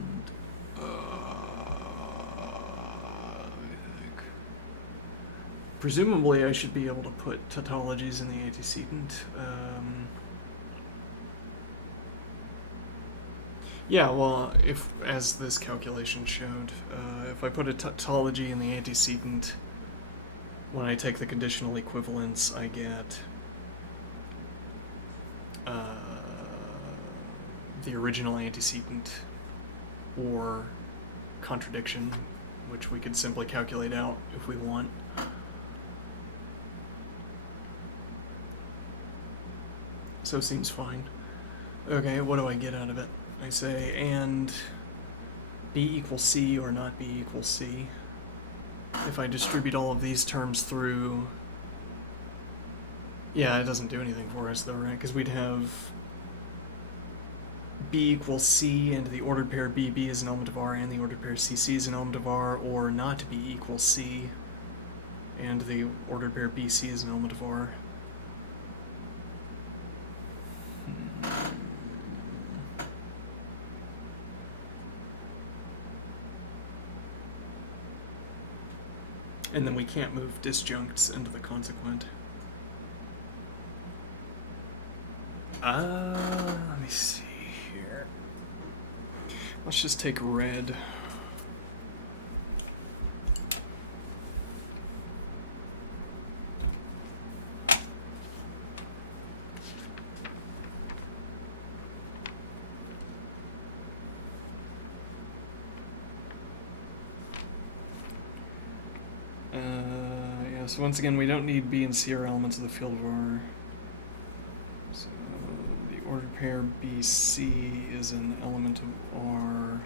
And, let me think. Presumably I should be able to put tautologies in the antecedent. Yeah, well, if, as this calculation showed, if I put a tautology in the antecedent, when I take the conditional equivalence, I get the original antecedent or contradiction, which we could simply calculate out if we want. So seems fine. Okay, what do I get out of it? I say, and B equals C or not B equals C. If I distribute all of these terms through... Yeah, it doesn't do anything for us though, right? Because we'd have B equals C and the ordered pair BB is an element of R and the ordered pair CC is an element of R, or not B equals C and the ordered pair BC is an element of R. And then we can't move disjuncts into the consequent. Let me see here. Let's just take red. So once again, we don't need B and C are elements of the field of R. So the ordered pair BC is an element of R,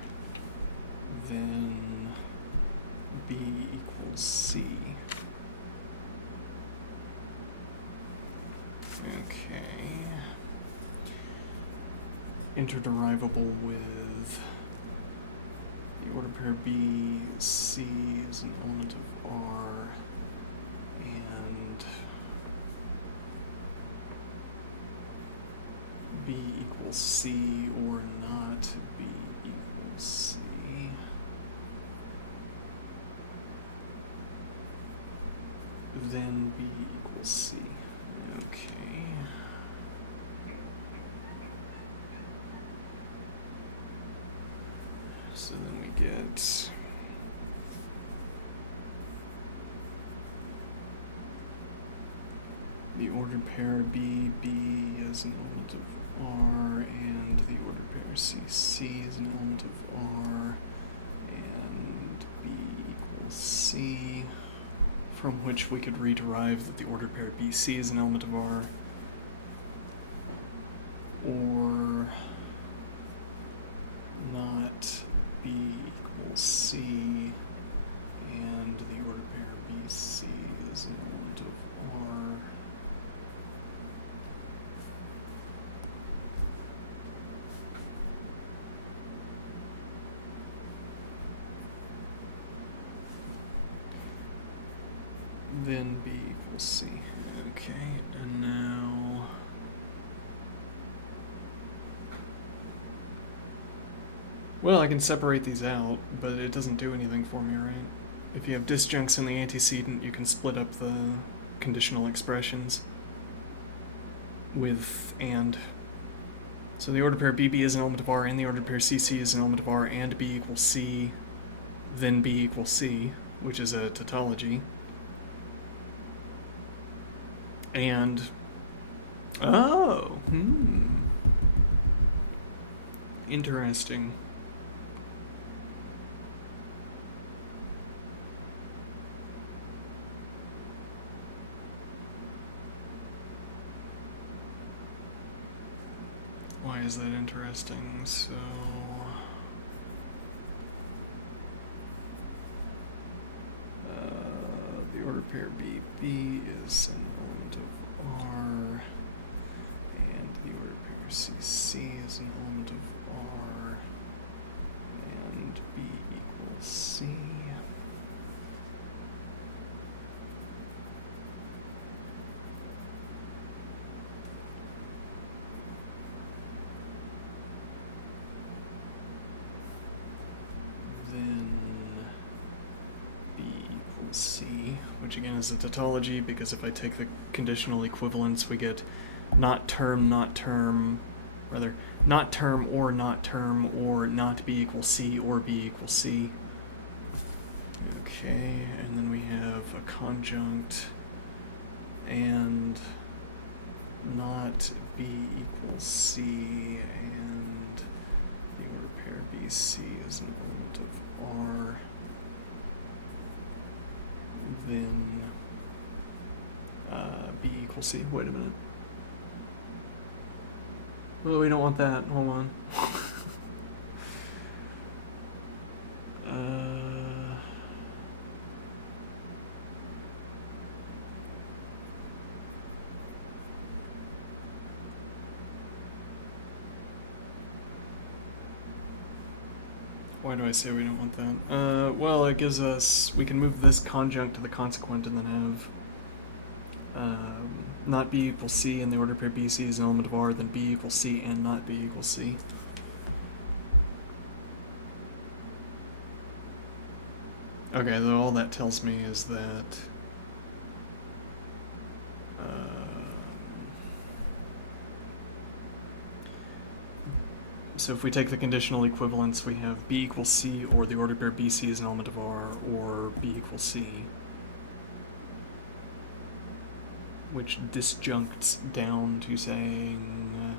then B equals C. Okay. Interderivable with the ordered pair BC is an element of R. And equals C or not B equals C. Then B equals C. Okay. So then we get the ordered pair B as an element of R, and the ordered pair C as an element of R, and B equals C, from which we could rederive that the ordered pair BC is an element of R, or not B equals C, and the ordered pair BC is an element of R. Then B equals C. Okay, and now well, I can separate these out, but it doesn't do anything for me, right? If you have disjuncts in the antecedent, you can split up the conditional expressions with and. So the ordered pair BB is an element of R, and the ordered pair CC is an element of R, and B equals C, then B equals C, which is a tautology. And interesting. Why is that interesting? So the ordered pair BB is an element of R, and the ordered pair CC is an element of R, and B equals C. C, which again is a tautology, because if I take the conditional equivalence, we get not term, or not B equals C, or B equals C. Okay, and then we have a conjunct and not B equals C, and the order pair BC is an element of R. Then B equals C. Wait a minute. Well, we don't want that. Hold on. Why do I say we don't want that? Well, it gives us, we can move this conjunct to the consequent and then have not B equals C, and the order pair BC is an element of R, then B equals C and not B equals C. Okay, though all that tells me is that so if we take the conditional equivalence, we have B equals C, or the order pair BC is an element of R, or B equals C, which disjuncts down to saying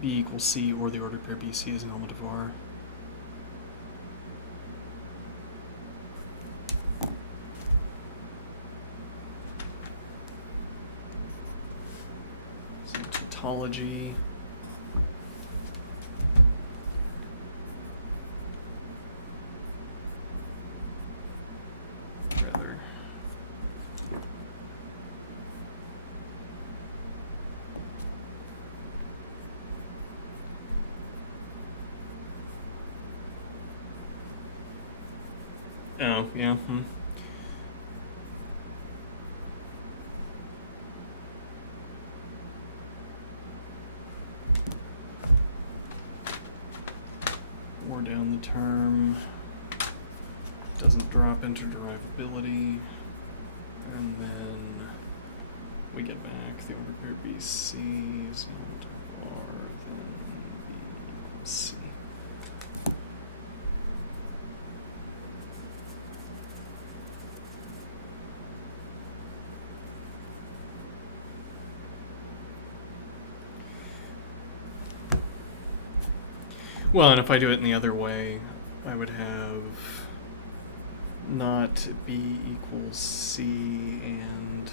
B equals C, or the order pair BC is an element of R. So tautology. Oh, yeah. down the term, doesn't drop into derivability, and then we get back the order pair BC is an element of R, then B equals C. Well, and if I do it in the other way, I would have not B equals C and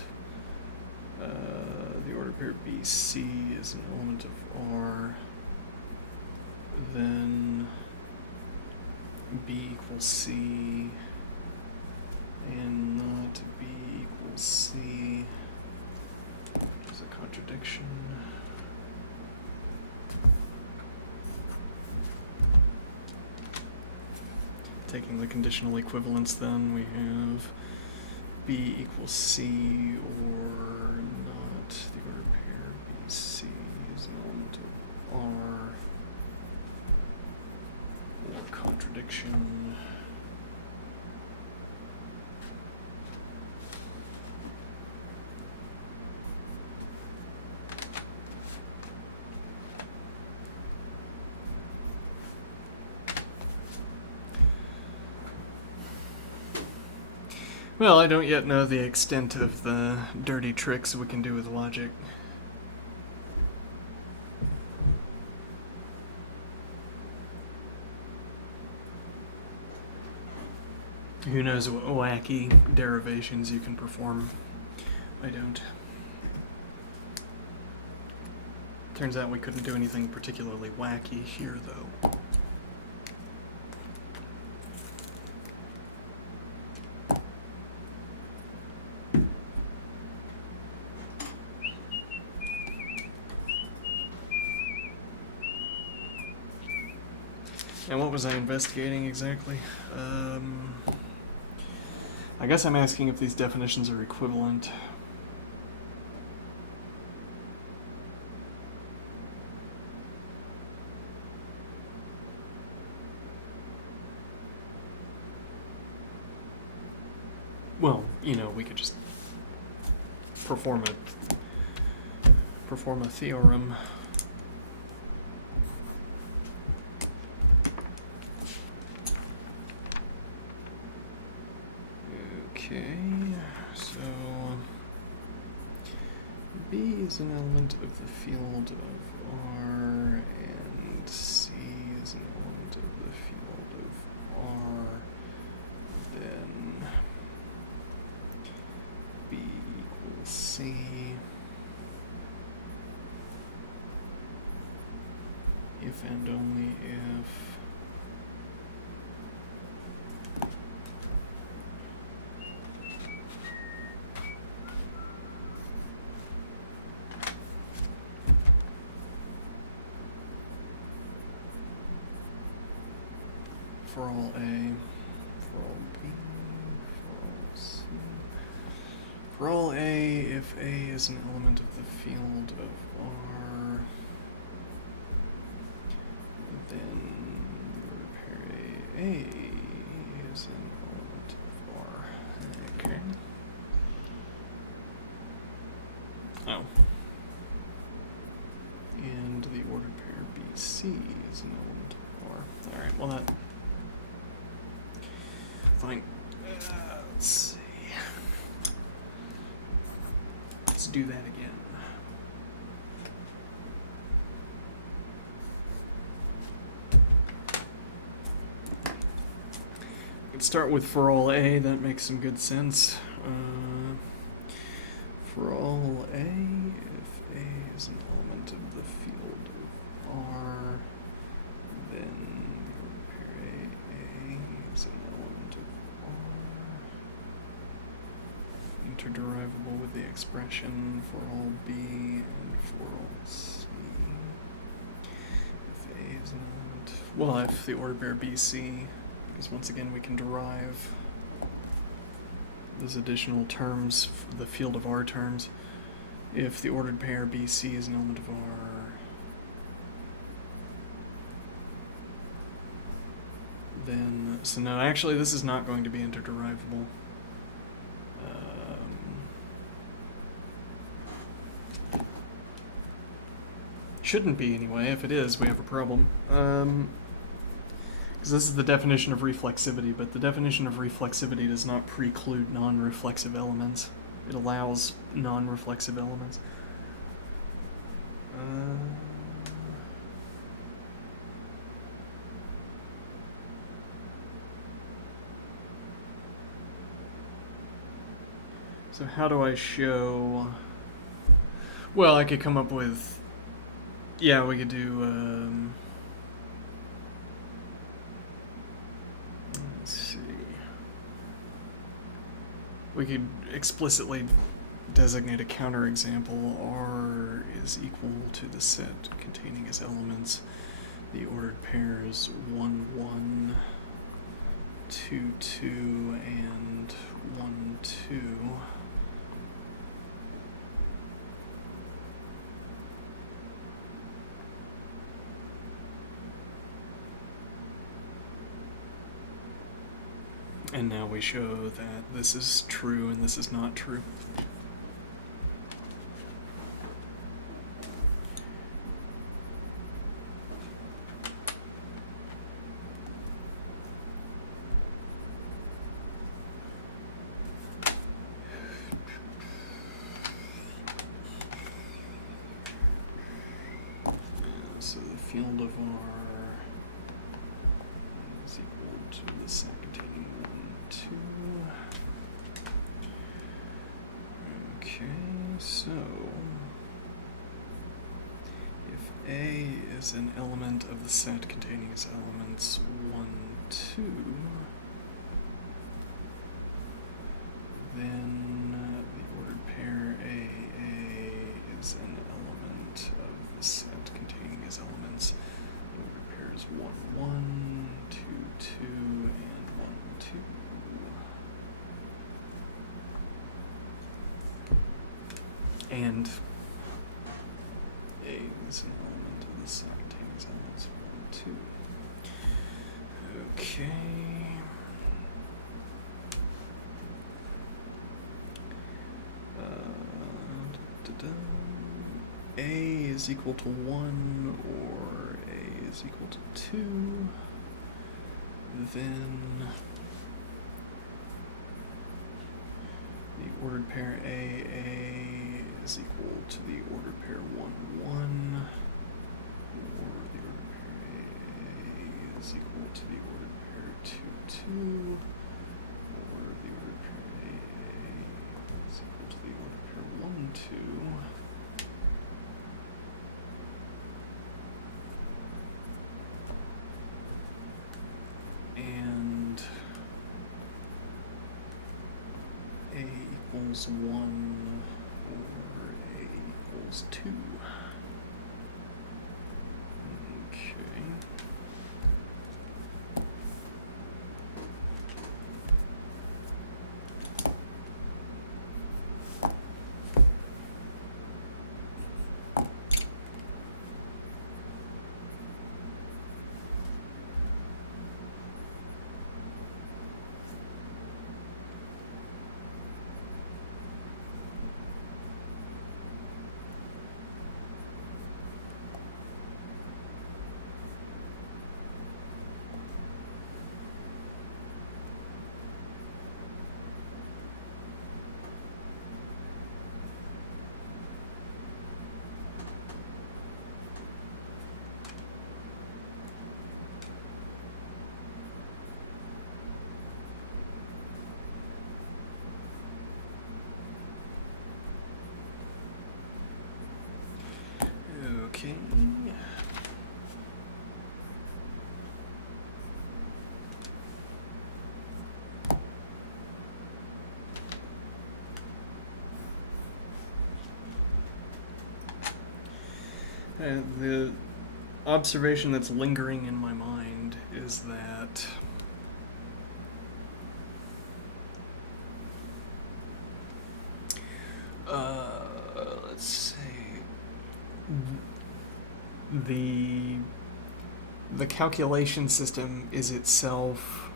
the order pair BC is an element of R, then B equals C and not B equals C, which is a contradiction. Taking the conditional equivalence, then we have B equals C or not. The order pair BC is an element of R or contradiction. Well, I don't yet know the extent of the dirty tricks we can do with logic. Who knows what wacky derivations you can perform? I don't. Turns out we couldn't do anything particularly wacky here, though. And what was I investigating exactly? I guess I'm asking if these definitions are equivalent. Well, you know, we could just perform a theorem. Okay, so B is an element of the field of R, and C is an element of the field of R, then B equals C. If and only if for all A, for all B, for all C. For all A, if A is an element of the field of R, then the order pair A is an element of R. Okay. Oh. And the order pair BC is an element of R. Alright, well that... Fine. Let's see. Let's do that again. We can start with for all A, that makes some good sense. For all A, if A is an element of the field of R, then the order pair A is an element of R. Interderivable with the expression for all B and for all C. If A is an element, well, if the order pair BC, because once again we can derive those additional terms, the field of R terms. If the ordered pair BC is an element of R, then, so no, actually this is not going to be interderivable. Shouldn't be anyway. If it is, we have a problem. Because this is the definition of reflexivity, but the definition of reflexivity does not preclude non-reflexive elements. It allows non-reflexive elements. So how do I show... Well, I could come up with... Yeah, we could do... Let's see. We could explicitly designate a counterexample. R is equal to the set containing as elements the ordered pairs 1, 1, 2, 2, and 1, 2. And now we show that this is true and this is not true. So the field of R is equal to the set containing 1, 2. Okay, so if A is an element of the set containing its elements 1, 2, then the ordered pair AA is an element of the set containing its elements. The ordered pair is 1, 1, 2, 2, and 1, 2. And A is an element of the set containing its elements 1, 2. Okay. A is equal to 1 or A is equal to 2, then the ordered pair AA is equal to the ordered pair 1, 1, or the ordered pair AA is equal to the ordered pair 2, 2, or the ordered pair AA is equal to the ordered pair 1, 2. And A equals 1 or A equals 2. Okay. Okay. The observation that's lingering in my mind is that let's say the the calculation system is itself,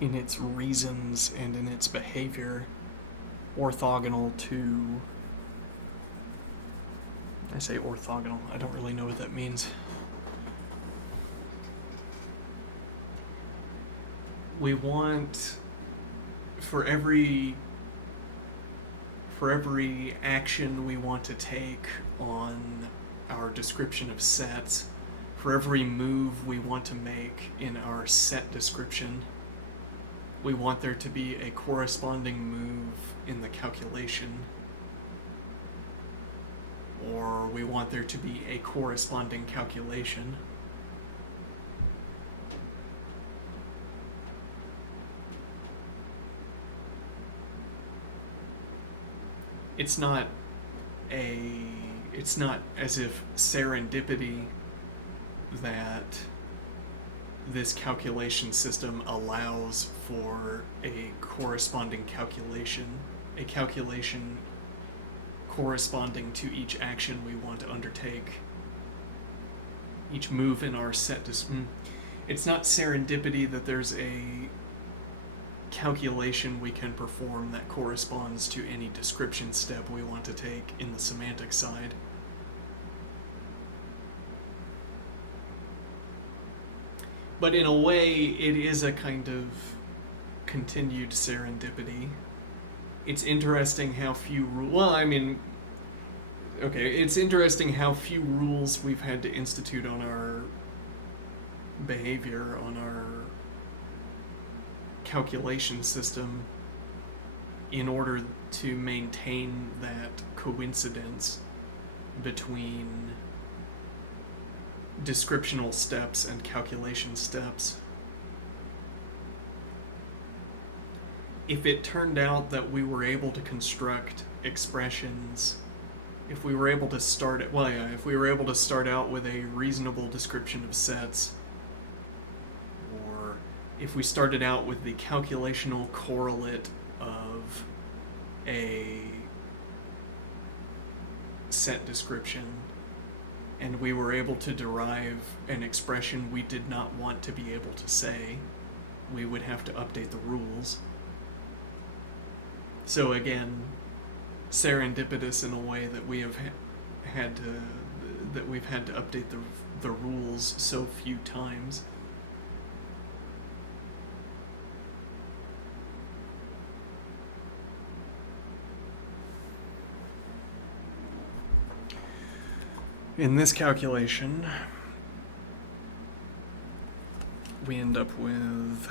in its reasons and in its behavior, orthogonal to... I say orthogonal, I don't really know what that means. We want, for every action we want to take on our description of sets, for every move we want to make in our set description, we want there to be a corresponding move in the calculation, or we want there to be a corresponding calculation. It's not as if serendipity that this calculation system allows for a corresponding calculation, a calculation corresponding to each action we want to undertake, each move in our set. It's not serendipity that there's a calculation we can perform that corresponds to any description step we want to take in the semantic side. But in a way, it is a kind of continued serendipity. It's interesting how few it's interesting how few rules we've had to institute on our behavior, on our calculation system, in order to maintain that coincidence between descriptional steps and calculation steps. If it turned out that we were able to construct expressions, if we were able to start out with a reasonable description of sets, or if we started out with the calculational correlate of a set description, and we were able to derive an expression we did not want to be able to say, we would have to update the rules. So again, serendipitous in a way that we have had to update the rules so few times. In this calculation, we end up with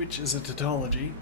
which is a tautology.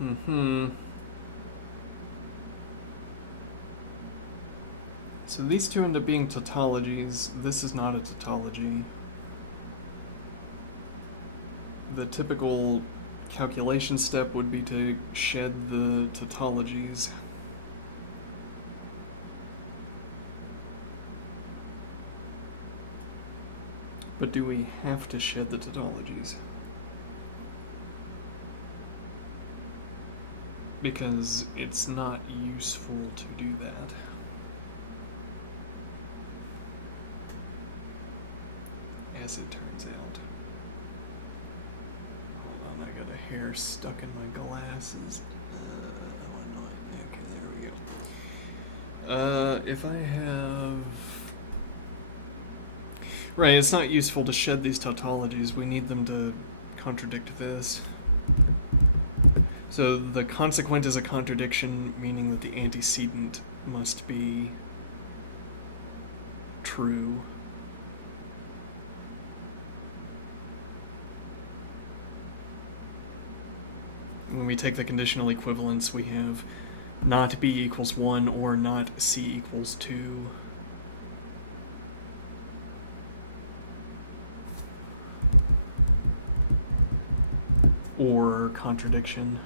Mm-hmm. So these two end up being tautologies. This is not a tautology. The typical calculation step would be to shed the tautologies. But do we have to shed the tautologies? Because it's not useful to do that. As it turns out. Hold on, I got a hair stuck in my glasses. How annoying. Okay, there we go. If I have... Right, it's not useful to shed these tautologies. We need them to contradict this. So the consequent is a contradiction, meaning that the antecedent must be true. When we take the conditional equivalence, we have not b equals 1 or not c equals 2. Or contradiction.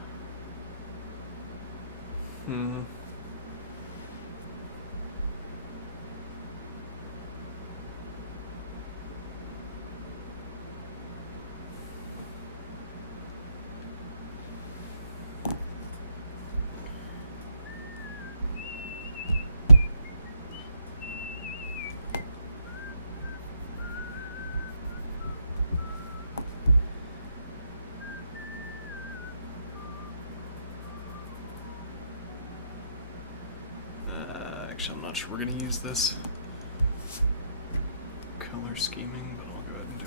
Actually, I'm not sure we're going to use this color scheming, but I'll go ahead and do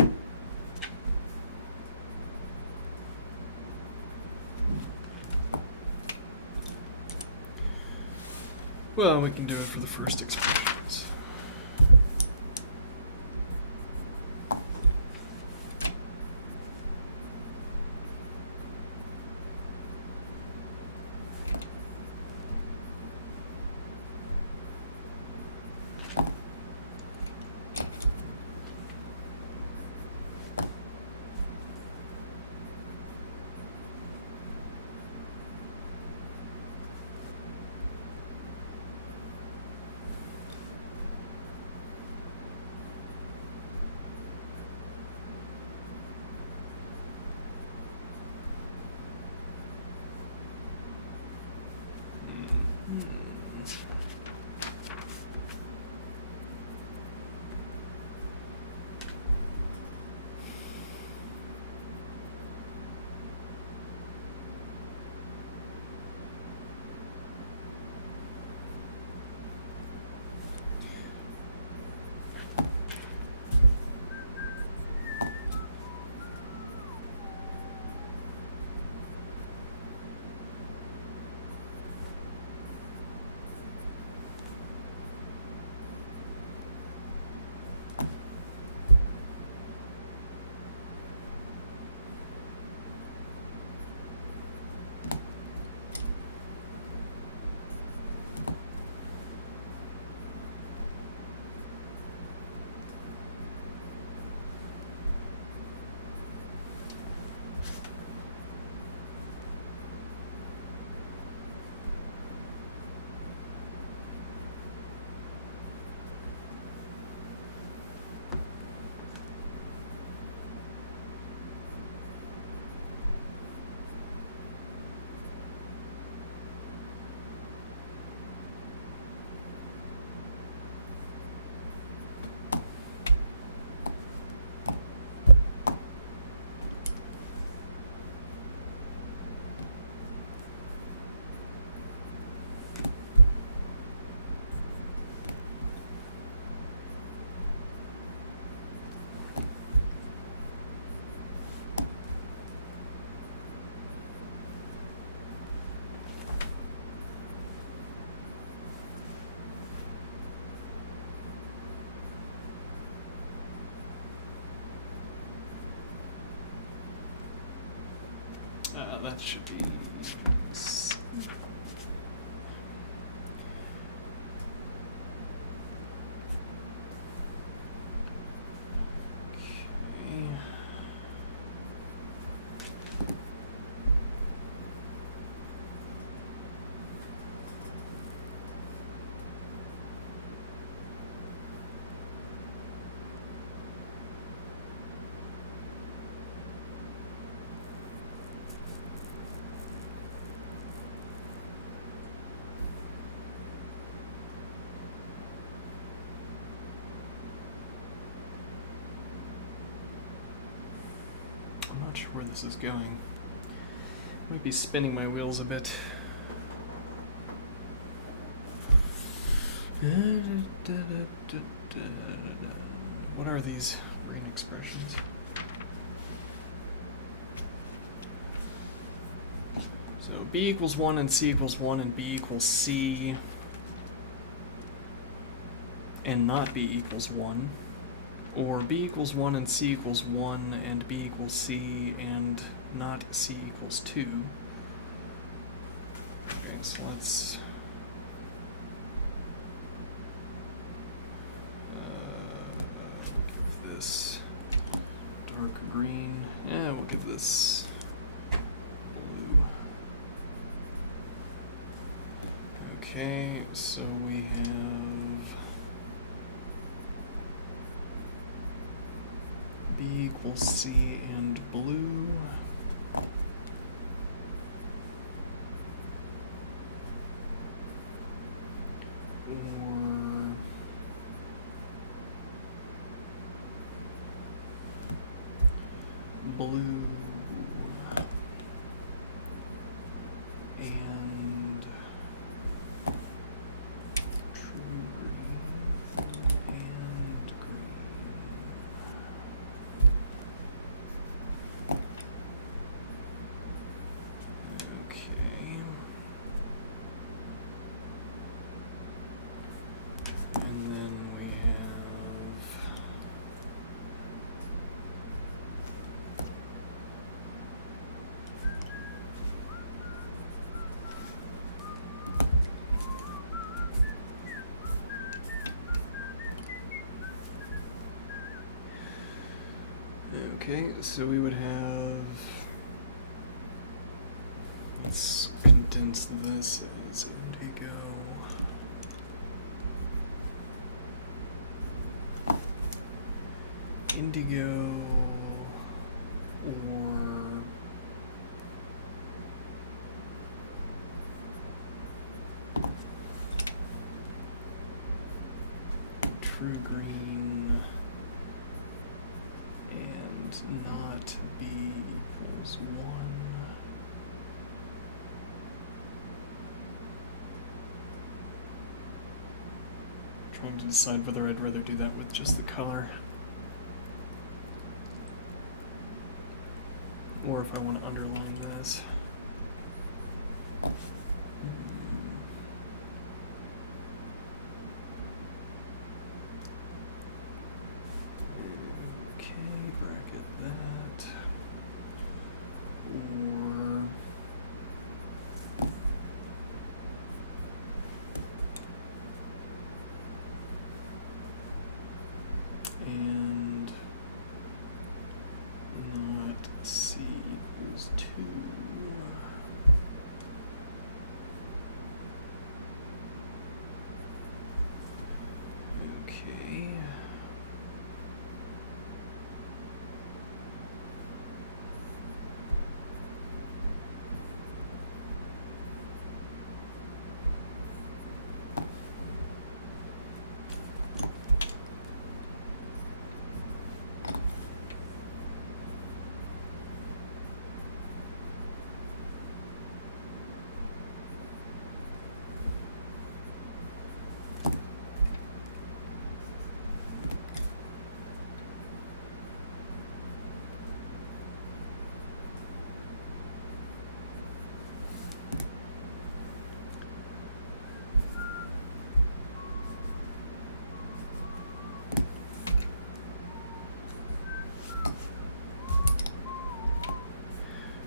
it. Well, we can do it for the first expressions. that should be C. Okay. I'm not sure where this is going. Might be spinning my wheels a bit. What are these brain expressions? So b equals 1 and c equals 1 and b equals c and not b equals 1. Or b equals 1 and c equals 1 and b equals c and not c equals 2. Okay, so let's... we'll give this dark green. Yeah, we'll give this blue. Okay, so we have... B equals C and blue. Or blue and true green and green. Okay. And then we have okay, so we would have, let's condense this as indigo. Indigo or true green and not b equals 1. Trying to decide whether I'd rather do that with just the color or if I want to underline this. Okay, bracket that. Or and not c equals 2.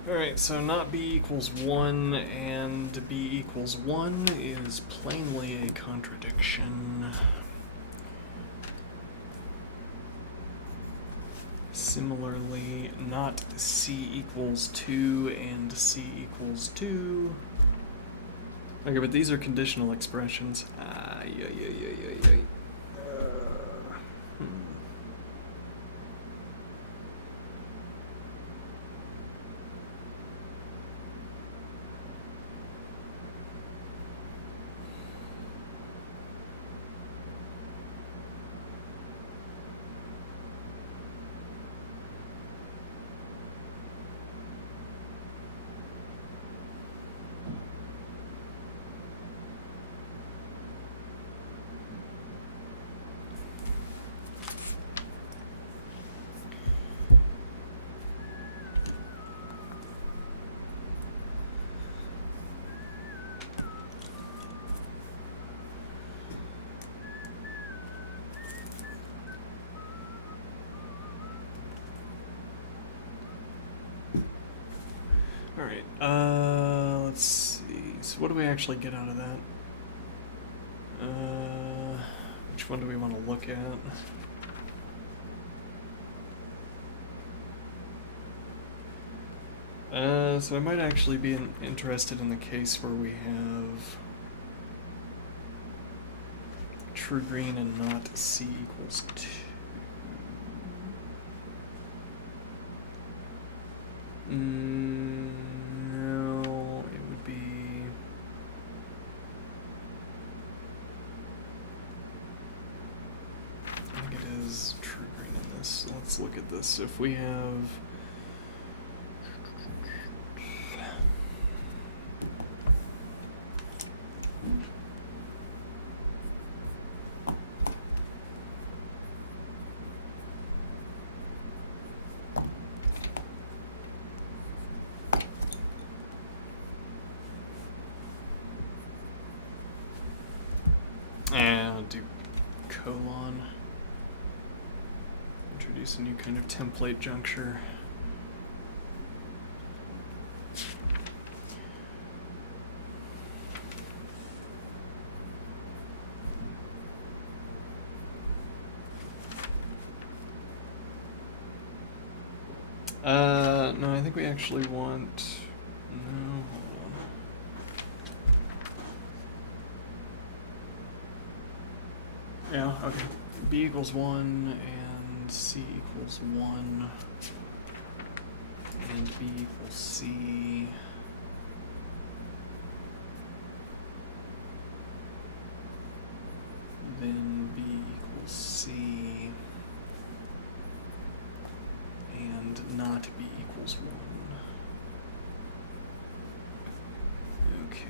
Alright, so not b equals 1 and b equals 1 is plainly a contradiction. Similarly, not c equals 2 and c equals 2. Okay, but these are conditional expressions. Alright, let's see. So what do we actually get out of that? Which one do we want to look at? So I might actually be interested in the case where we have true green and not c equals 2. No, it would be... I think it is true green in this. Let's look at this. If we have... I'll do colon. Introduce a new kind of template juncture. No, I think we actually want... No, hold on. Yeah, okay. B equals 1 and C equals 1 and B equals C. Then B equals C and not B equals 1. Okay.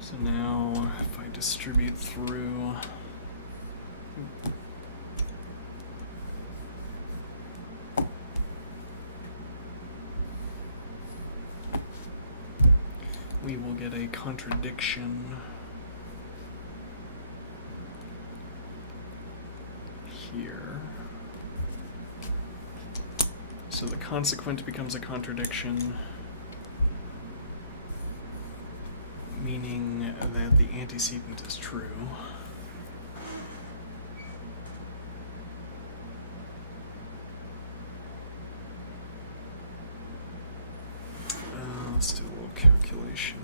So now, if I distribute through, we will get a contradiction here. So the consequent becomes a contradiction, meaning that the antecedent is true. Let's do a little calculation.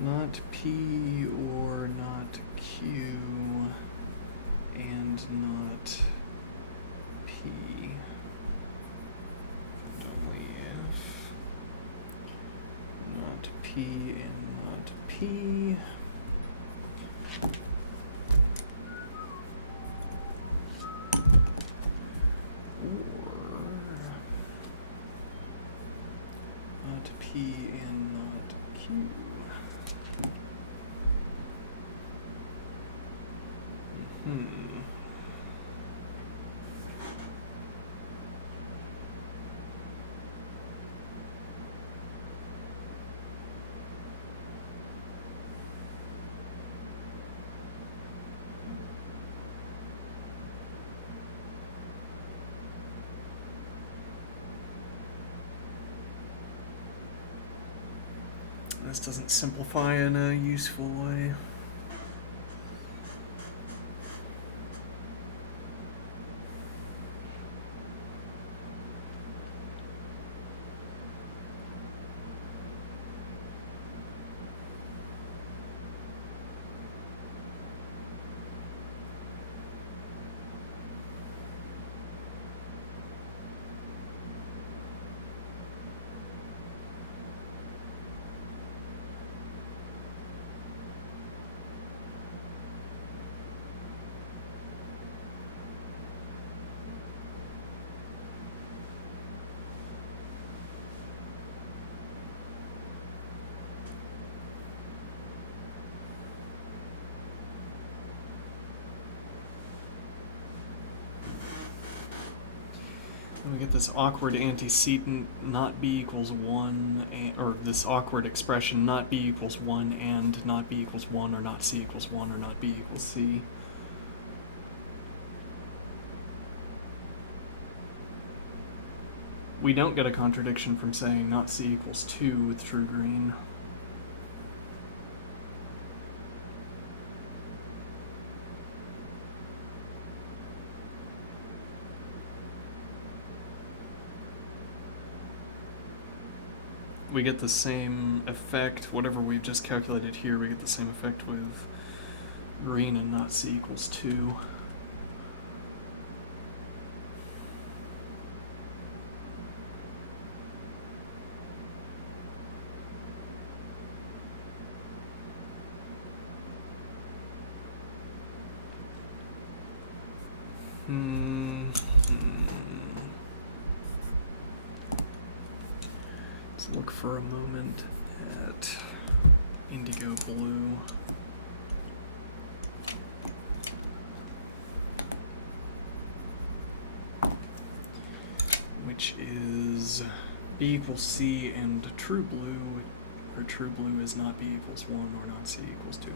Not not P or not Q and not P. And only if not P and not P. Or not P and not Q. This doesn't simplify in a useful way. And we get this awkward antecedent not b equals 1, or this awkward expression not b equals 1 and not b equals 1, or not c equals 1, or not b equals c. We don't get a contradiction from saying not c equals 2 with true green. We get the same effect, whatever we've just calculated here, we get the same effect with green and not c equals 2. Let's look for a moment at indigo blue. Which is b equals c and true blue, where true blue is not b equals 1 or not c equals 2.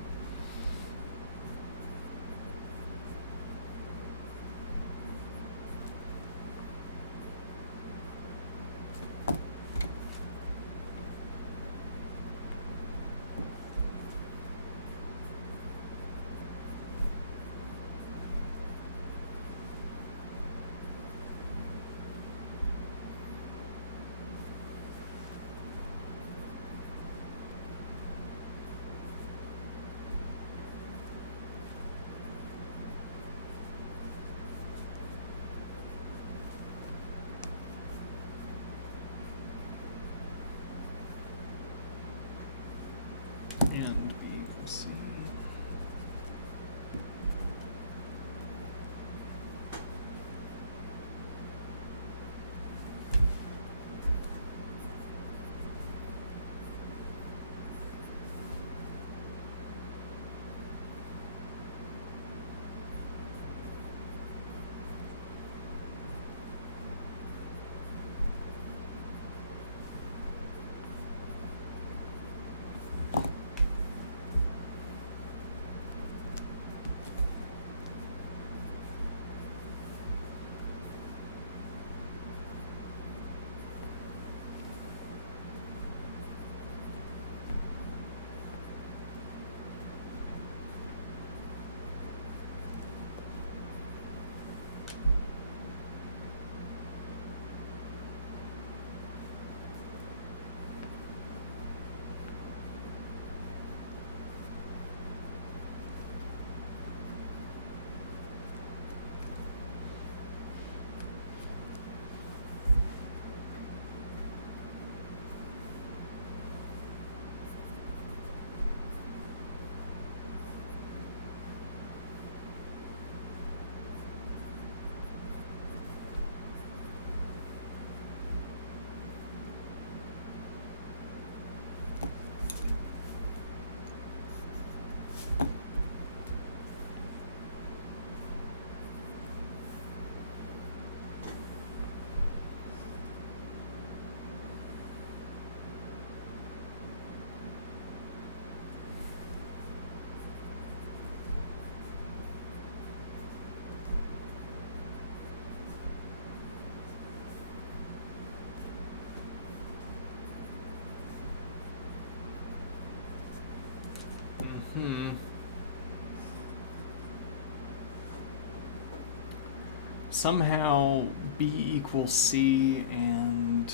Somehow b equals c and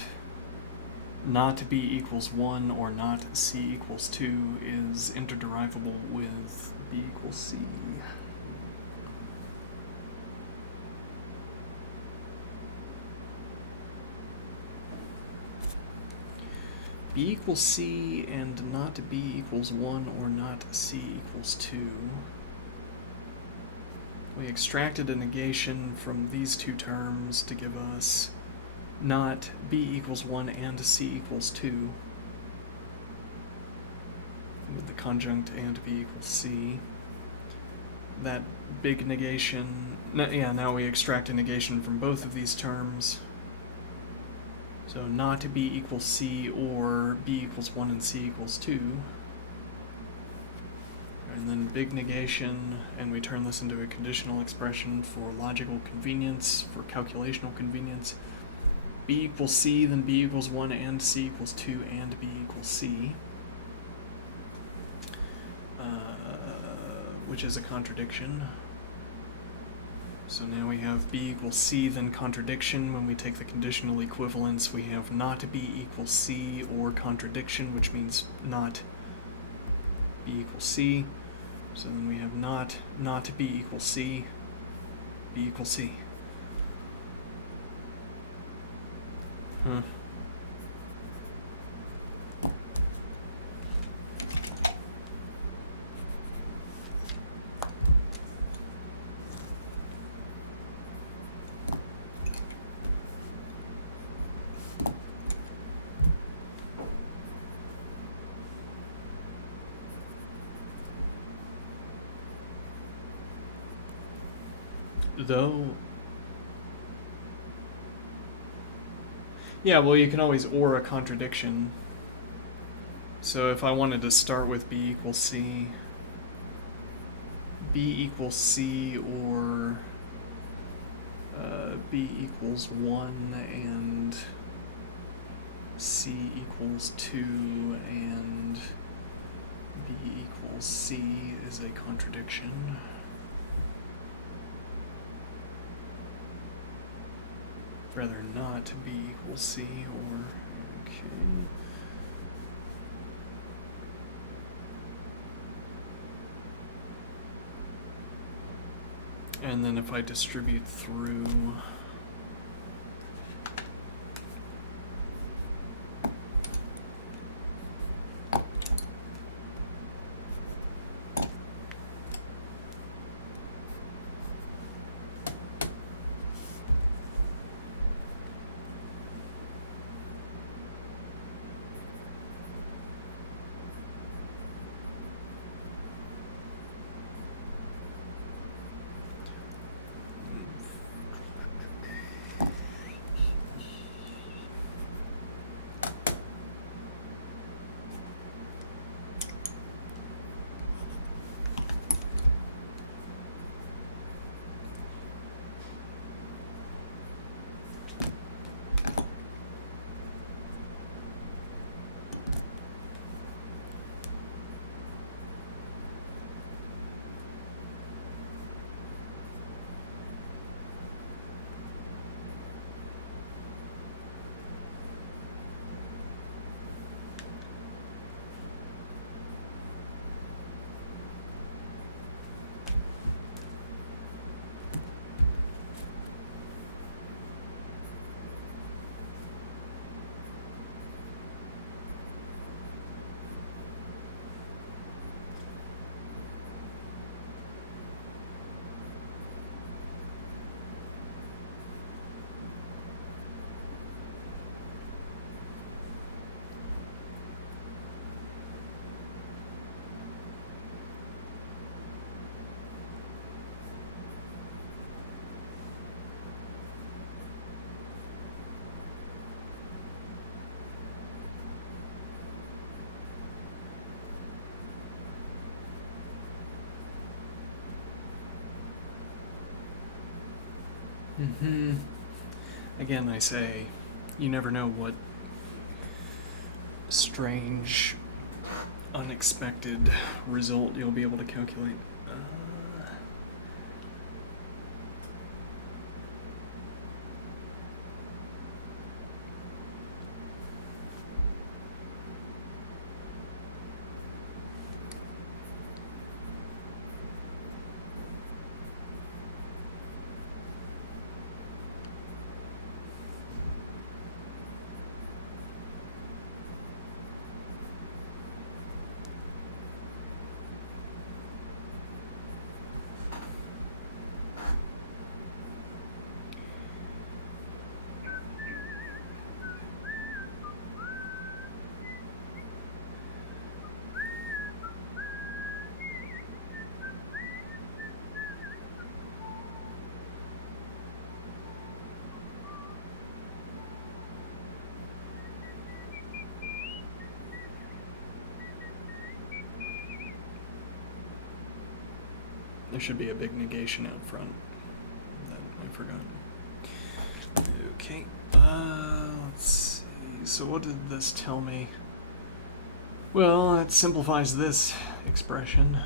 not b equals 1 or not c equals 2 is interderivable with b equals c. B equals c and not b equals 1 or not c equals 2. We extracted a negation from these two terms to give us not b equals 1 and c equals 2, with the conjunct and b equals c. That big negation, now we extract a negation from both of these terms. So not b equals c or b equals 1 and c equals 2. And then big negation, and we turn this into a conditional expression for logical convenience, for calculational convenience. B equals c, then b equals 1 and c equals 2 and b equals c. Which is a contradiction. So now we have b equals c, then contradiction. When we take the conditional equivalence, we have not b equals c or contradiction, which means not b equals c. So then we have not b equals c, b equals c. Though, yeah, well, you can always or a contradiction. So if I wanted to start with b equals c or b equals 1 and c equals 2 and b equals c is a contradiction. Rather not b equals c or, okay. And then if I distribute through, again, I say, you never know what strange unexpected result you'll be able to calculate. There should be a big negation out front that I forgot. Okay, let's see. So what did this tell me? Well, it simplifies this expression,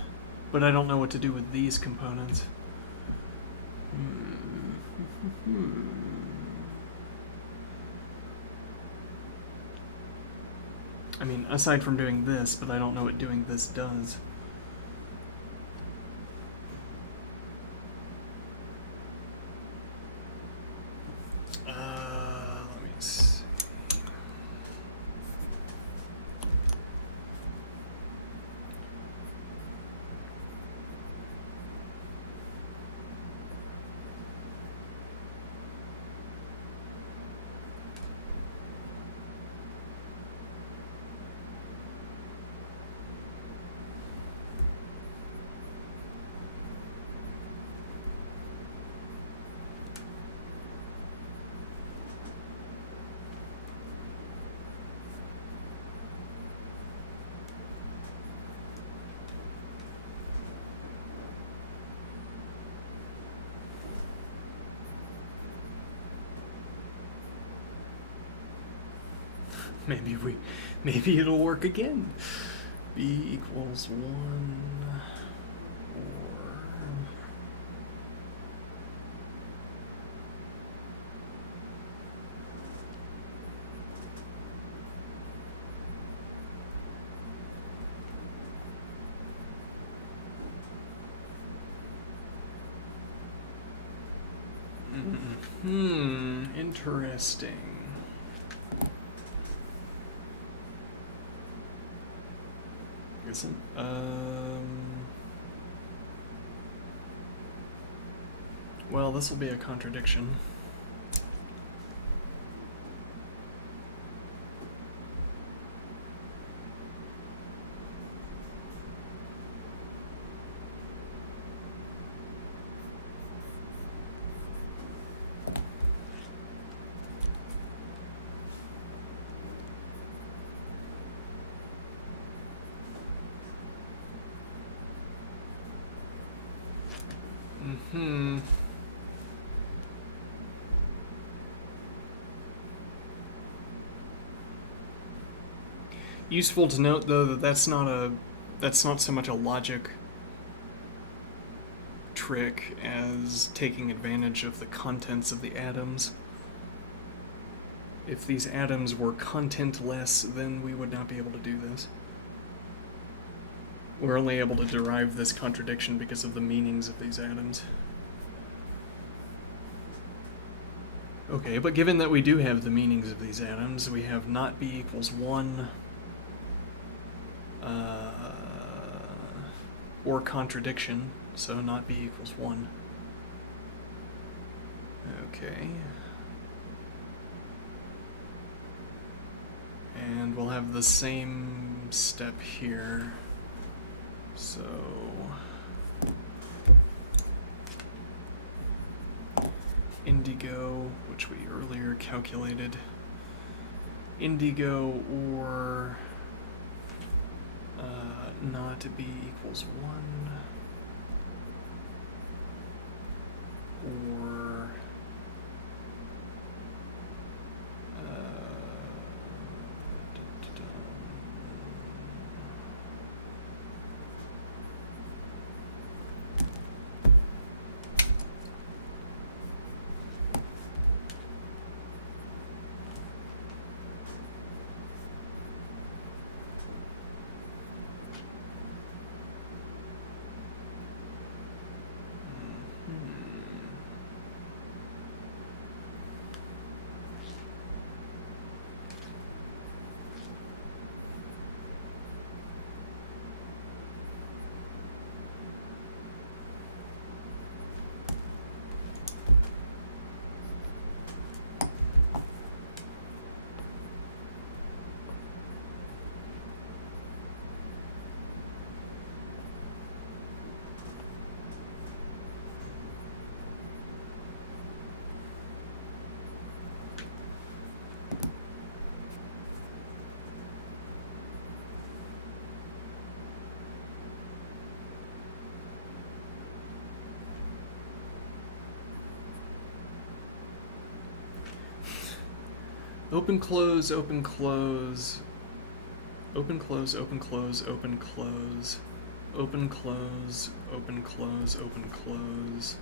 but I don't know what to do with these components. I mean, aside from doing this, but I don't know what doing this does. Let me see. Maybe it'll work again. B equals 1 or interesting. Isn't well, this will be a contradiction. Useful to note, though, that that's not so much a logic trick as taking advantage of the contents of the atoms. If these atoms were contentless, then we would not be able to do this. We're only able to derive this contradiction because of the meanings of these atoms. Okay, but given that we do have the meanings of these atoms, we have not b equals 1, or contradiction, so not b equals 1. Okay. And we'll have the same step here. So indigo, which we earlier calculated, indigo or not b equals 1, or Open, close, open, close. Open, close, open, close, open, close. Open, close, open, close, open, close.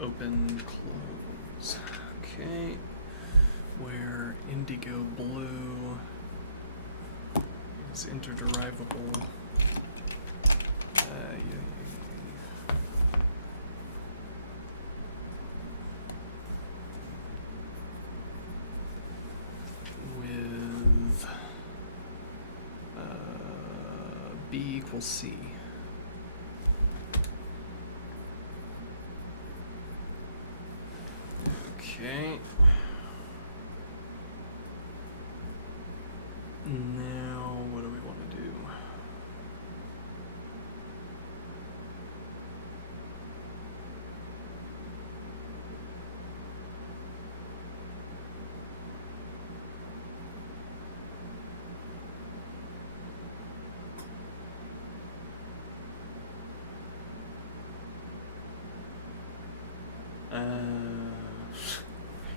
Open, close. Okay. Where indigo blue is interderivable. With B equals C. Okay. Now, what do we want to do?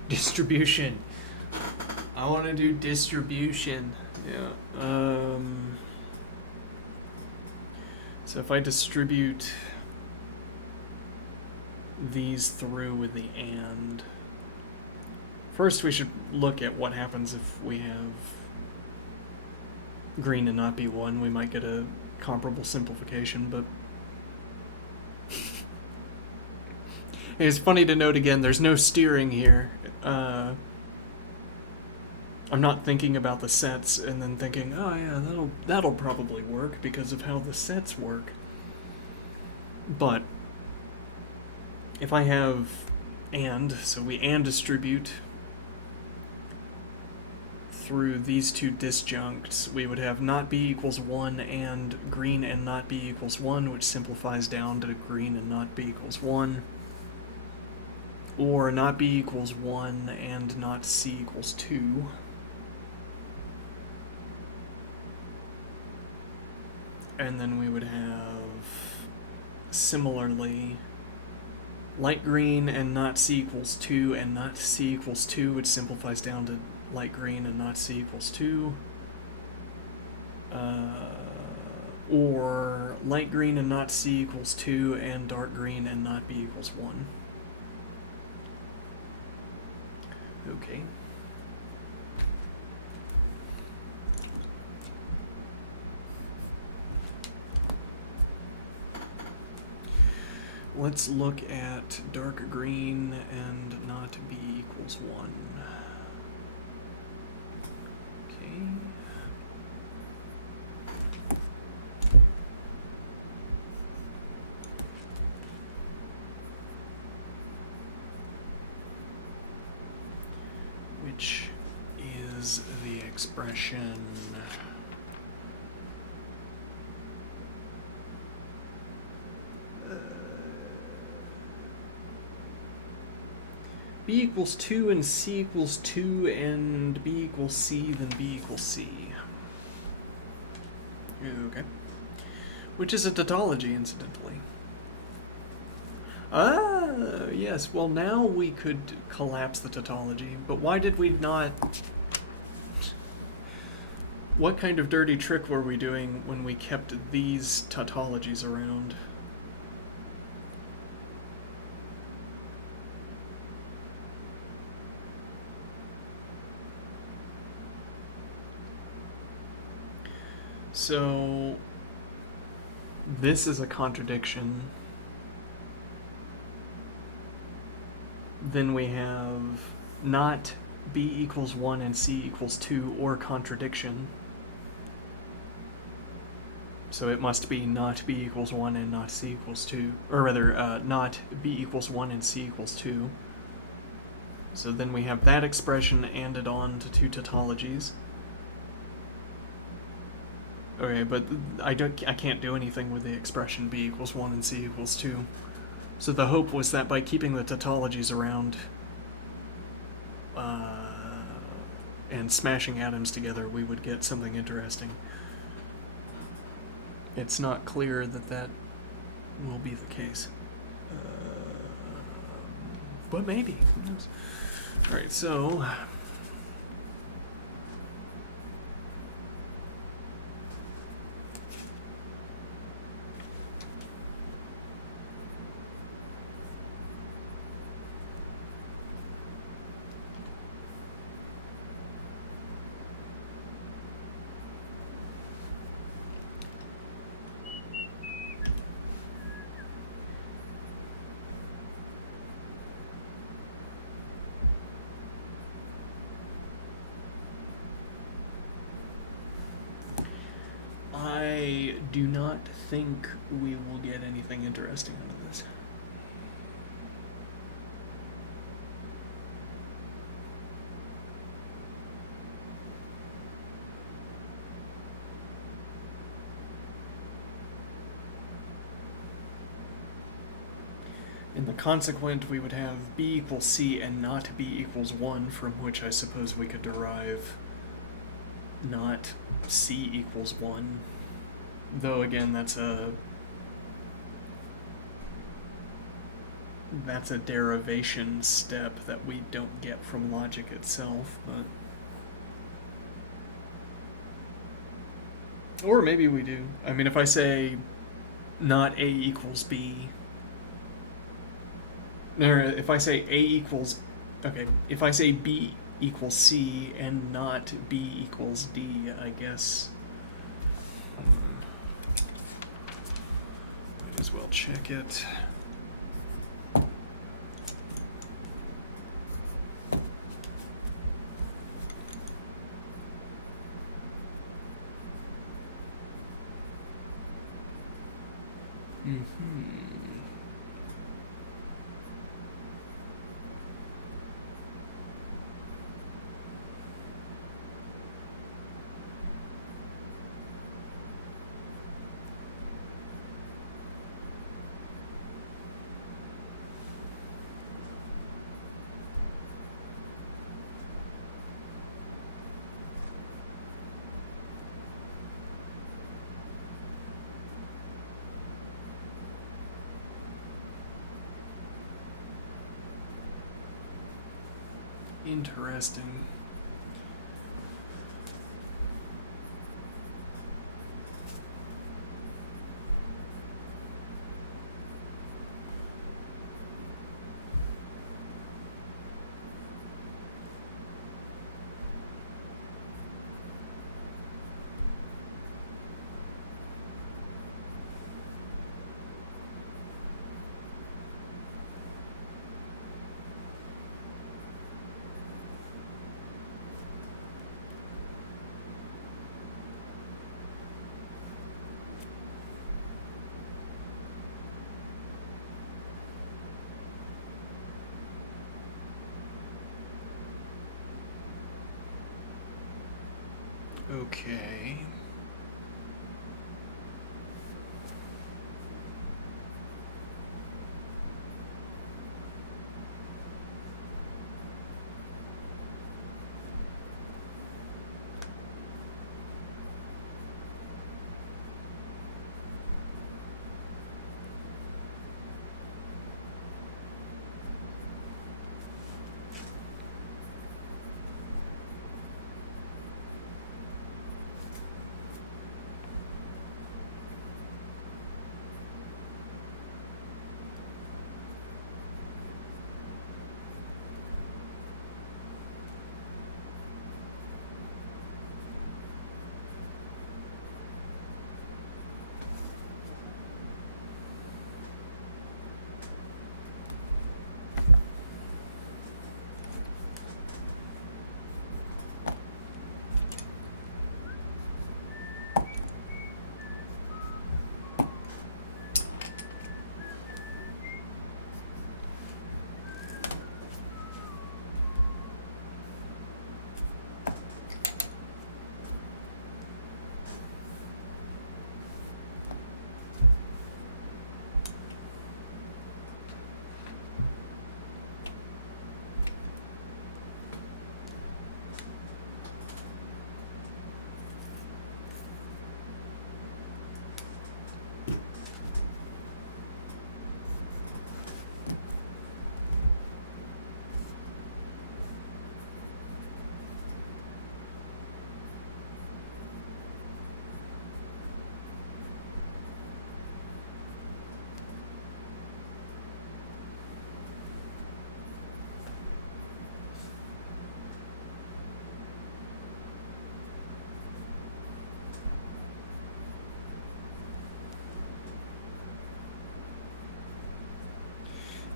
Distribution. I want to do distribution. Yeah. So if I distribute these through with the and, first we should look at what happens if we have green and not B1. We might get a comparable simplification, but it's funny to note again, there's no steering here. I'm not thinking about the sets and then thinking, oh yeah, that'll probably work because of how the sets work. But if I have and, so we and distribute through these two disjuncts, we would have not B equals 1 and green and not B equals 1, which simplifies down to green and not B equals 1. Or not B equals 1 and not C equals 2. And then we would have, similarly, light green and not C equals 2 and not C equals 2, which simplifies down to light green and not C equals 2. Or light green and not C equals 2 and dark green and not B equals 1. Okay. Let's look at dark green and not B equals 1. Okay. Which is the expression B equals 2 and C equals 2 and B equals C, then B equals C. Okay. Which is a tautology, incidentally. Ah, yes. Well, now we could collapse the tautology, but why did we not? What kind of dirty trick were we doing when we kept these tautologies around? So, this is a contradiction. Then we have not B equals 1 and C equals 2 or contradiction. So it must be not B equals 1 and not C equals 2. Or rather, not B equals 1 and C equals 2. So then we have that expression added on to two tautologies. Okay, but I can't do anything with the expression B equals 1 and C equals 2. So the hope was that by keeping the tautologies around and smashing atoms together, we would get something interesting. It's not clear that that will be the case. But maybe. Who knows? Alright, so do not think we will get anything interesting out of this. In the consequent, we would have b equals c and not b equals 1, from which I suppose we could derive not c equals 1. Though, again, that's a derivation step that we don't get from logic itself, but... Or maybe we do. I mean, if I say not a equals b... Or if I say a equals... Okay, if I say b equals c and not b equals d, I guess... Might as well check it. Interesting. Okay.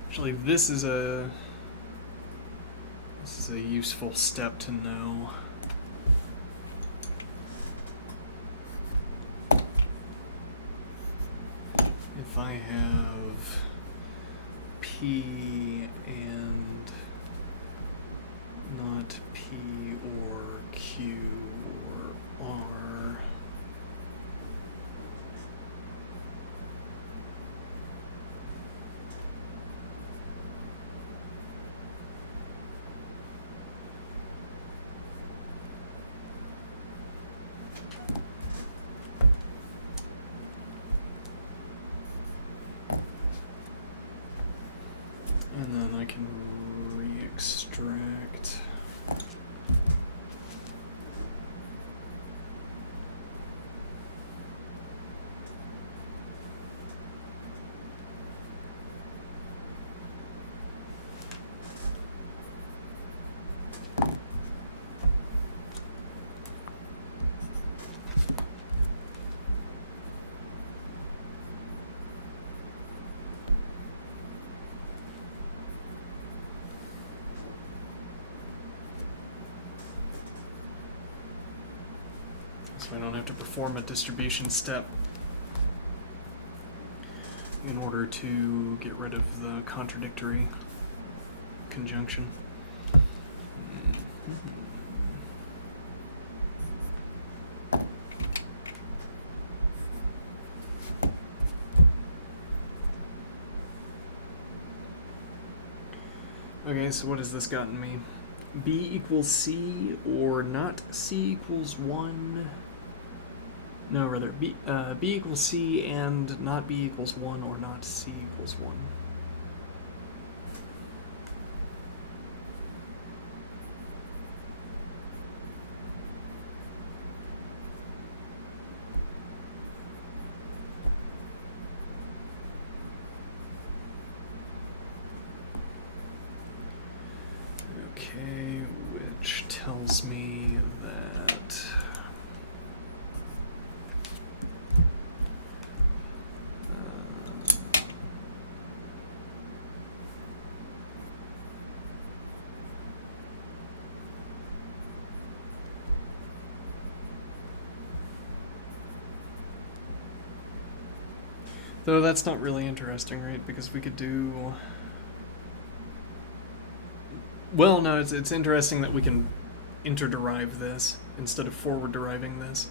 Actually, this is a useful step to know. I have P and not P or Q or R, and then I can re-extract. So I don't have to perform a distribution step in order to get rid of the contradictory conjunction. Okay, so what has this gotten me? B equals C or not C equals 1. No, rather, B equals C and not B equals 1 or not C equals 1. Okay, which tells me that though that's not really interesting, right? Because we could do... Well, no, it's interesting that we can interderive this instead of forward deriving this.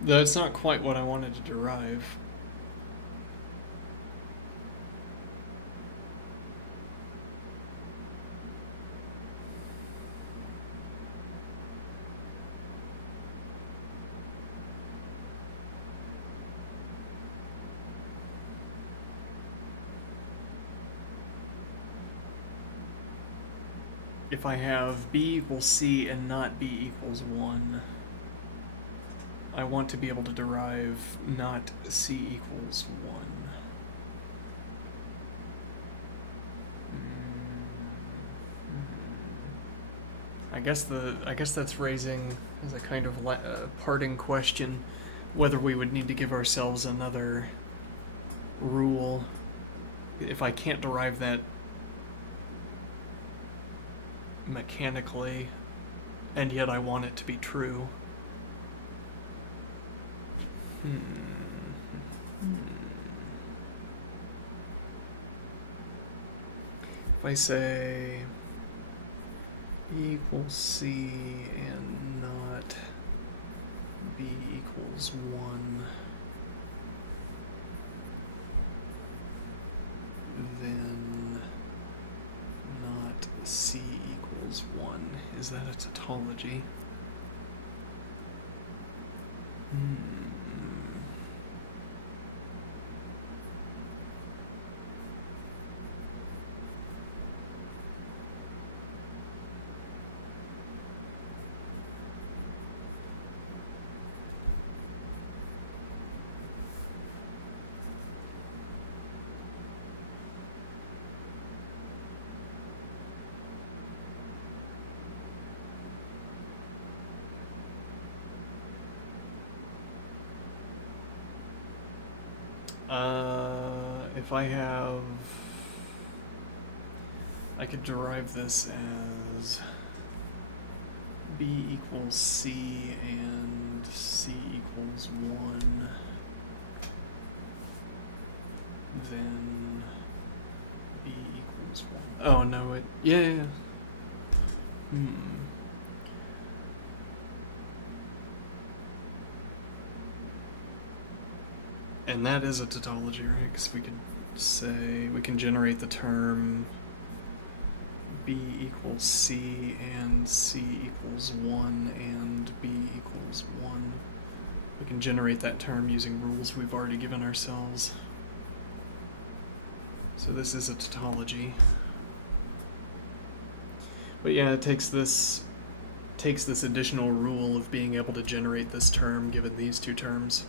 Though it's not quite what I wanted to derive. If I have B equals C and not B equals 1, I want to be able to derive not C equals 1. I guess that's raising as a kind of parting question whether we would need to give ourselves another rule if I can't derive that mechanically and yet I want it to be true. If I say B equals C and not B equals 1, then not C equals 1. Is that a tautology? If I have... I could derive this as B equals C and C equals 1. Then B equals 1. Oh, no, it... Yeah. And that is a tautology, right? Because we could say... We can generate the term B equals C and C equals 1 and B equals 1. We can generate that term using rules we've already given ourselves. So this is a tautology. But yeah, it takes this additional rule of being able to generate this term given these two terms,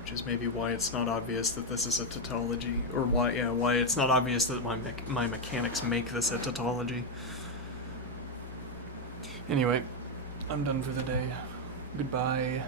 which is maybe why it's not obvious that this is a tautology, or why it's not obvious that my mechanics make this a tautology. Anyway, I'm done for the day. Goodbye.